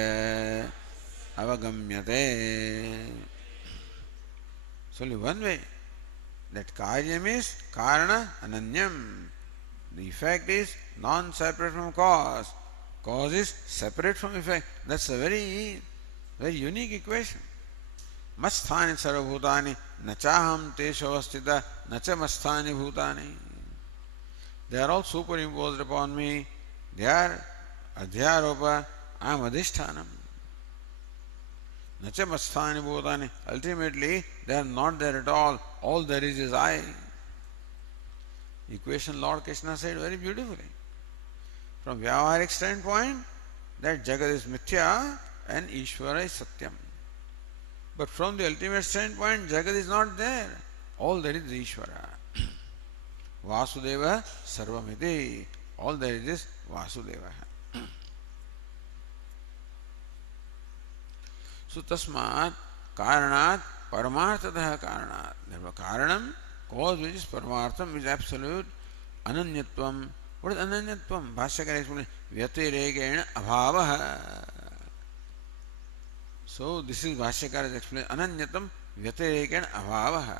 अवगम्यते. So only one way, that karyam is karana ananyam. The effect is non-separate from cause. Cause is separate from effect. That's a very unique equation. मत्स्थानि सर्वभूतानि न चाहम तेषु अवस्थिता न च मत्स्थानि भूतानि. They are all superimposed upon me. They are adhyaropa. I am adhishthanam. न च मत्स्थानि भूतानि. Ultimately, they are not there at all. All there is I. Equation Lord Krishna said very beautifully. From Vyavaharic standpoint, that Jagat is mithya and Ishvara is satyam. But from the ultimate standpoint, Jagat is not there. All there is Ishvara. Vasudeva sarvamiti. All there is Vasudeva. So tasmat karanat paramarthatah karanat. Therefore karanam, cause which is paramartham, which is absolute. Ananyatvam. What is ananyatvam? Bhashyakara explains. Vyatirekena abhavaha. So this is Bhashyakara's explanation. Ananyatam vyatirekena abhavaha.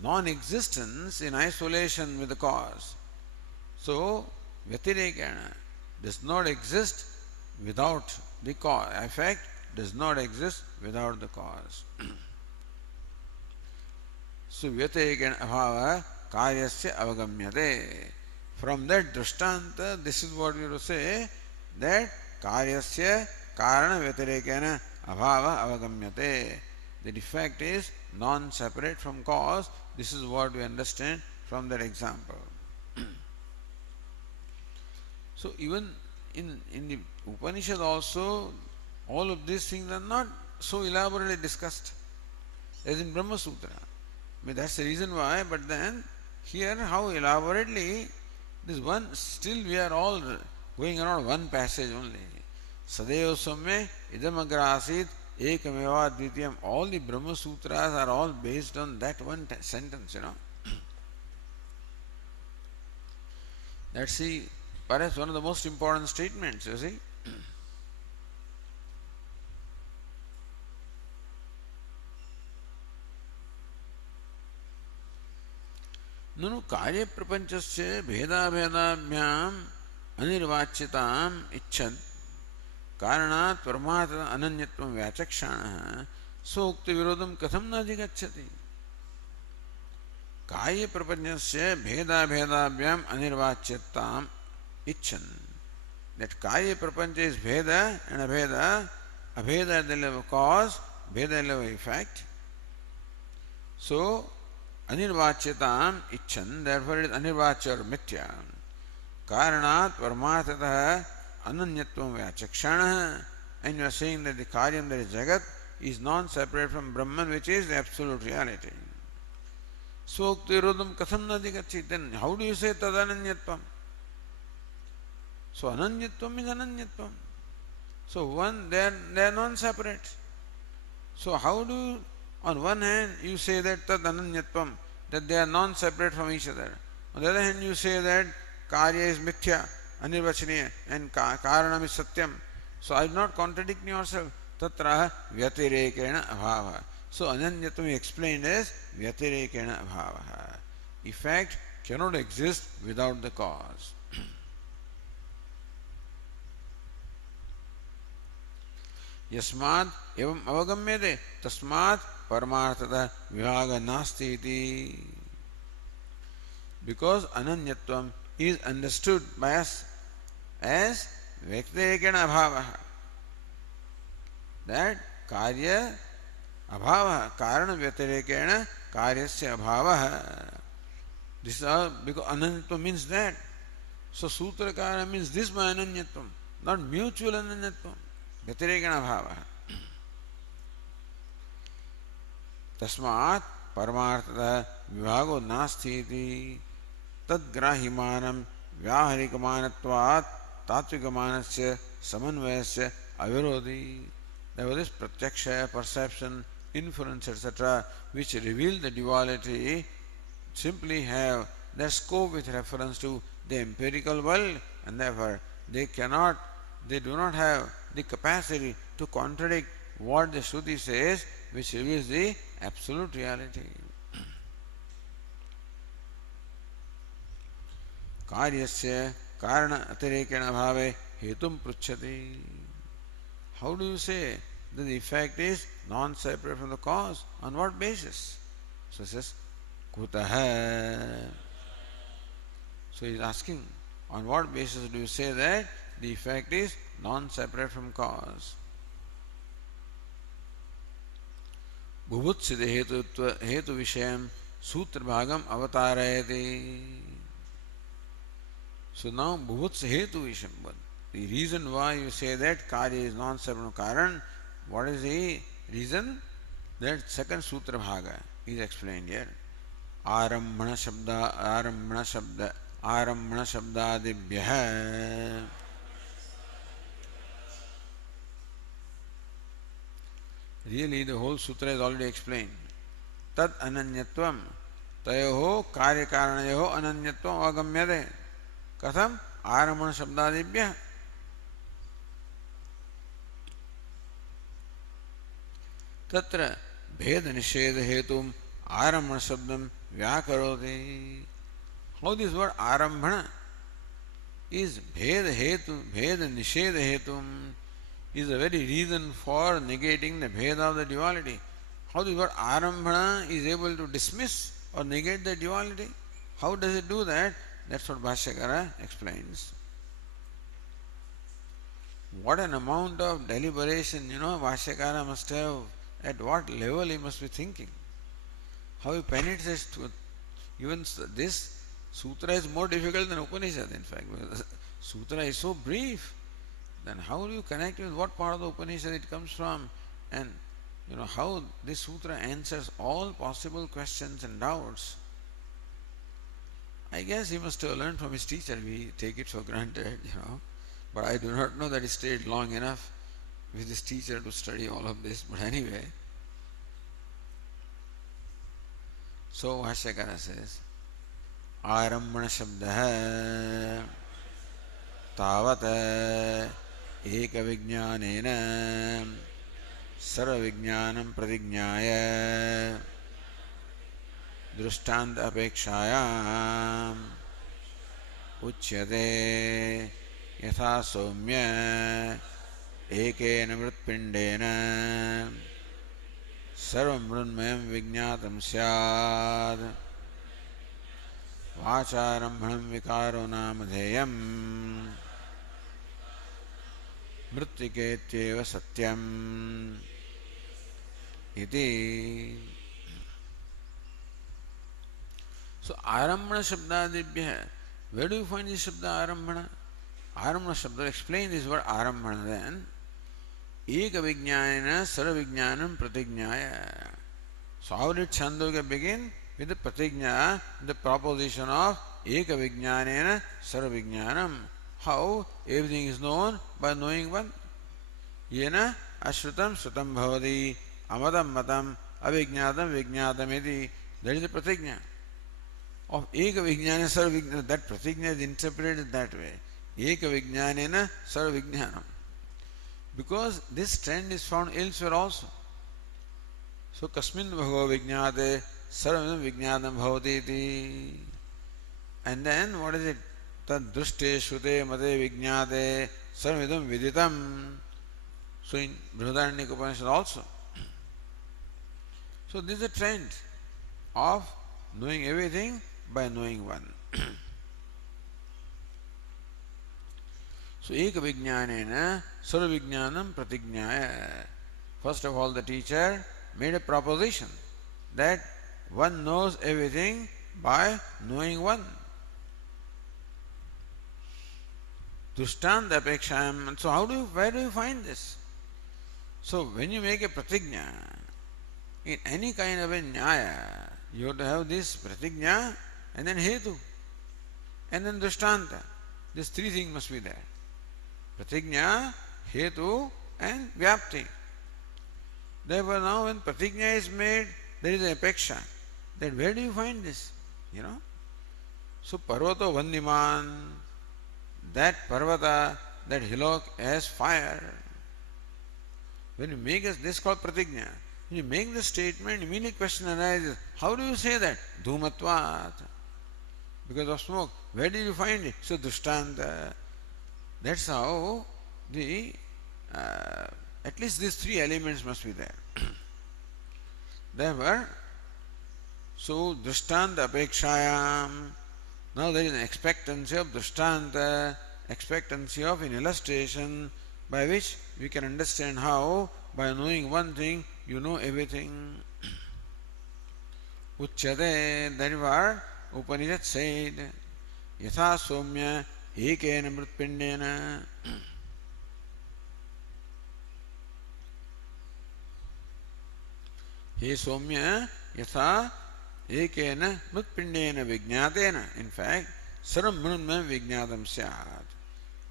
Non-existence in isolation with the cause. So vyatirekena does not exist without the cause. Effect does not exist without the cause. So vyatirekena abhavaha karyasya avagamyate. From that drishtanta, this is what we will say, that karyasya karana vyatirekena abhava avagamyate. The defect is non-separate from cause. This is what we understand from that example. So even in the Upanishad also, all of these things are not so elaborately discussed as in Brahma Sutra. I mean, that's the reason why, but then here how elaborately this one, still we are all going around one passage only. Sadeva Somme Idam Agrasit Ekameva Dvitiyam. All the Brahma Sutras are all based on that one sentence, you know. That's the perhaps one of the most important statements, you see. ननु कार्य प्रपंचस्य भेदाभेदाभ्याम अनिर्वाच्यताम इच्छन कारणात् परमार्थ अनन्यत्वं व्याचक्षाणः सोक्ति विरोधं कथं न अधिगच्छति. कार्य प्रपंचस्य भेदाभेदाभ्याम अनिर्वाच्यताम इच्छन. That कार्य प्रपंच is भेद and abheda. Abheda at the level of cause, bheda at the level of effect. So अनिर्वाच्यताम इच्छन, therefore it is अनिर्वाच्य और मिथ्या. कारणात् परमार्थतः अनन्यत्वं व्याचक्षाणः. And you are saying that the karyam, that is jagat, is non-separate from Brahman, which is the absolute reality. Swokti virodham katham na adhigacchati. Then how do you say tad ananyatvam? So ananyatvam is ananyatvam. So one, they are non-separate. So how do you, on one hand you say that tad ananyatvam, that they are non-separate from each other. On the other hand you say that karya is mithya, anirvachaniya, and karanam is satyam. So are you not contradicting yourself? Tatra vyatirekena abhava. So ananyatvam explained as vyatirekena abhava. Effect cannot exist without the cause. यस्माद् एवं अवगम्यते तस्मात् परमार्थतः विभाग नास्ति इति. Because ananyatvam is understood by us as vyatirekena abhava. That karya abhava, karana vyatirekena karyasya abhava. This is all because ananyatvam means that. So sutrakara means this by ananyatvam, not mutual ananyatvam. व्यतिरेकण भाव. तस्मात् परमार्थतः विभागो नास्ति इति. तद्ग्राह्यमानं व्यावहारिकमानत्वात् तात्विकमानस्य समन्वयस्य अविरोधी. There was this pratyaksha, perception, inference, etc., which reveal the duality, simply have their scope with reference to the empirical world, and therefore they do not have the capacity to contradict what the Shruti says, which reveals the absolute reality. Karyasya karana atirekena bhave hetum pruchhati. How do you say that the effect is non-separate from the cause? On what basis? So he says, kutaha. So he is asking, on what basis do you say that the effect is non-separate from cause? Bhuvutsidha hetu vishayam sutra bhagam avatarayati. So now bhuvuts hetu vishayam. The reason why you say that karya is non-separate from karan, what is the reason? That second sutra bhaga is explained here. Arambhana shabdadibhyah. Really, the whole sutra is already explained. Tad ananyatvam tayoho karya karanayoho ananyatvam agamyate. Katham arambhana shabdadibhyah. Tatra bheda nisheda hetum arambhana shabdam vyakaroti. How this word arambhana is bheda hetu, bheda nisheda hetum, is the very reason for negating the bheda of the duality. How this word arambhana is able to dismiss or negate the duality? How does it do that? That's what Bhashyakara explains. What an amount of deliberation, Bhashyakara must have, at what level he must be thinking. How he penetrates to even this sutra is more difficult than Upanishad, in fact. Sutra is so brief. then how do you connect with what part of the Upanishad it comes from? And how this sutra answers all possible questions and doubts. I guess he must have learned from his teacher. We take it for granted. But I do not know that he stayed long enough with his teacher to study all of this. But anyway, so Vashyakara says, Arambana Shabdaha Tavat Eka Vijnanena Sarva Vijnanam Pradignyaya Drushtanta Apekshayam Uchyate Yatha Somya Ekena Mritpindena Sarvam Mrunmayam Vijnatam Syad Vacharambhanam Vikaro Namadheyam Mrittiketyeva Satyam Iti. So Arambhana Shabdadibhya, where do you find this Shabda Arambhana? Arambhana Shabda, explain this word Arambhana then. Eka Vijnanena Sarva Vijnanam Pratignyaya. So how did Chandogya begin? With the Pratignya, the proposition of Eka Vijnanena Sarva Vijnanam. How everything is known by knowing one. Yena Ashrutam Srutam Bhavati Amatam Matam Avijnatam Vijnatam Iti. That is the Pratignya. Of Eka Vijnana Sarva Vijnana. That Pratignya is interpreted that way. Eka Vijnanena Sarva Vijnanam. Because this trend is found elsewhere also. So Kasmin Bhagava Vijnate Sarvam Vijnatam Bhavati Iti. And then what is it? Tad Drushte Shrute Mate Vijnate Sarvidam Viditam. So in Brihadaranyaka Upanishad also. So this is a trend of knowing everything by knowing one. So Eka Vijnanena Sarva Vijnanam Pratignyaya. First of all, the teacher made a proposition that one knows everything by knowing one. Dushtanta Apekshayam. So where do you find this? So when you make a pratignya, in any kind of a nyaya, you have to have this pratignya and then hetu and then dushtanta. These three things must be there. Pratignya, hetu and vyapti. Therefore now when pratignya is made, there is a apeksha. Then where do you find this? So Parvato Vandiman, that Parvata, that hillock has fire. When you make this called pratignya, when you make the statement, immediate question arises, how do you say that? Dhumatvat. Because of smoke. Where did you find it? So dushtanta. That's how at least these three elements must be there. Therefore, so dushtanta apekshayam. Now there is an expectancy of dushtanta, expectancy of an illustration by which we can understand how by knowing one thing you know everything. Uchyate, that is what Upanishad said. Yatha somya ekena mritpindena. He somya yatha ekena mritpindena vijnatena. In fact, sarvam mrunma vijnatam syat.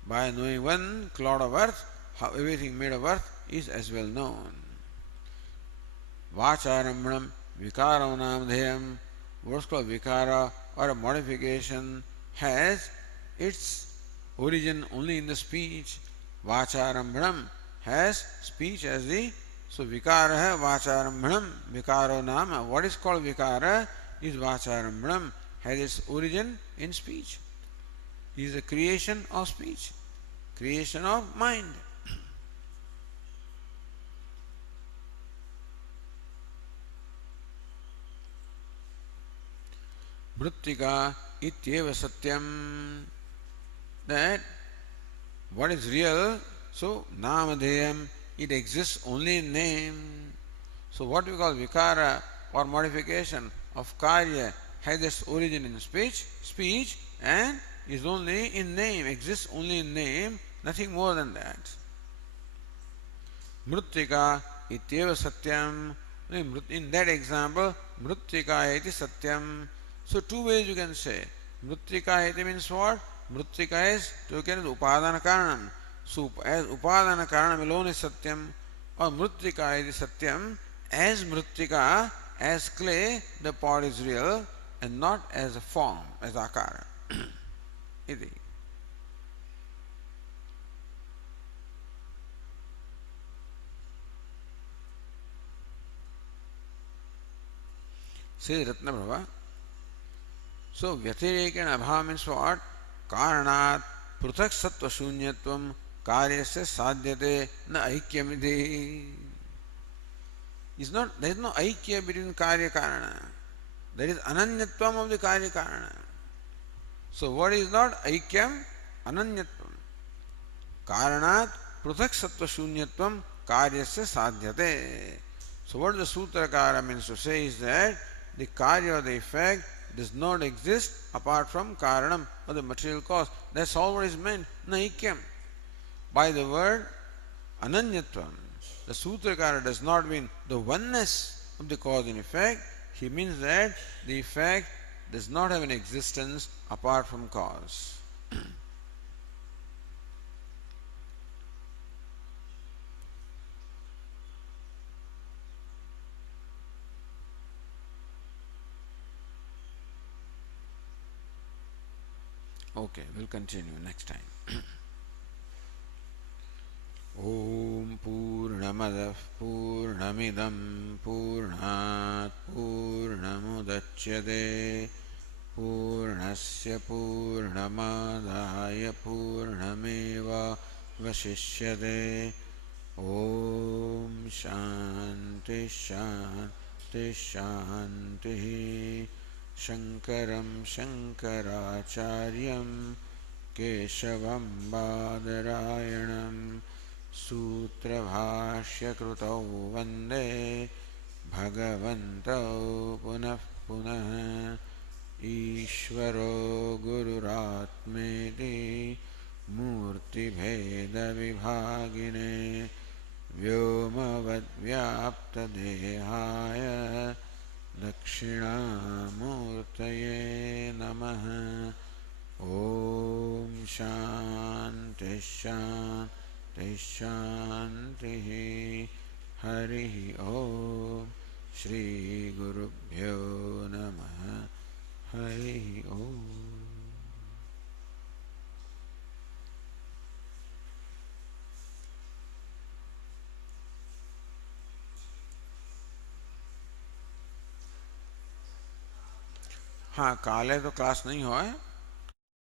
By knowing one cloud of earth, how everything made of earth is as well known. Vacharambhanam vikaram namadheyam. What's called vikara or a modification has its origin only in the speech. Vacharambhanam has speech as the. So vikara vacharambhanam vikaro nama. What is called vikara is vacharambhanam, has its origin in speech. It is a creation of speech, creation of mind. Mrittika ityeva satyam. That what is real, so namadheyam, it exists only in name. So what we call vikara or modification of karya has its origin in speech, and is only in name, exists only in name, nothing more than that. Mritika ityeva satyam. In that example, Mritika iti satyam. So two ways you can say. Mritika iti means what? Mritika is taken as upadana karanam. So as upadana karanam alone is satyam. Or Mritika iti satyam. As Mritika, as clay, the pot is real and not as a form, as akara. Iti. Says Ratnaprabha. So व्यतिरेकेण अभाव means what? कारणात् पृथक सत्व शून्यत्वम कार्य से साध्यते न ऐक्यमिति. Is not, there is no aikya between karya karana. There is ananyatvam of the karya karana. So what is not aikyam? Ananyatvam. Karanat pruthak sattva shunyatvam karyasya sadhyate. So what the Sutrakara means to say is that the karya or the effect does not exist apart from karanam or the material cause. That's all what is meant. Naikyam. By the word ananyatvam, the Sutrakara does not mean the oneness of the cause and effect. He means that the effect does not have an existence apart from cause. Okay, we'll continue next time. ॐ पूर्णमदः पूर्णमिदं पूर्णात् पूर्णमुदच्यते पूर्णस्य पूर्णमादाय पूर्णमेवावशिष्यते ॐ शान्ति शान्ति शान्तिः शङ्करं शङ्कराचार्यं केशवं बादरायणं सूत्रभाष्यकृतौ वन्दे भगवन्तौ पुनः पुनः ईश्वरो गुरुरात्मेति मूर्तिभेदविभागिने व्योमवद्व्याप्तदेहाय दक्षिणामूर्तये नमः ॐ शान्ति शान्ति शान्तिः हरिः ॐ श्रीगुरुभ्यो नमः हरिः ॐ हाँ काले तो क्लास नहीं हुआ है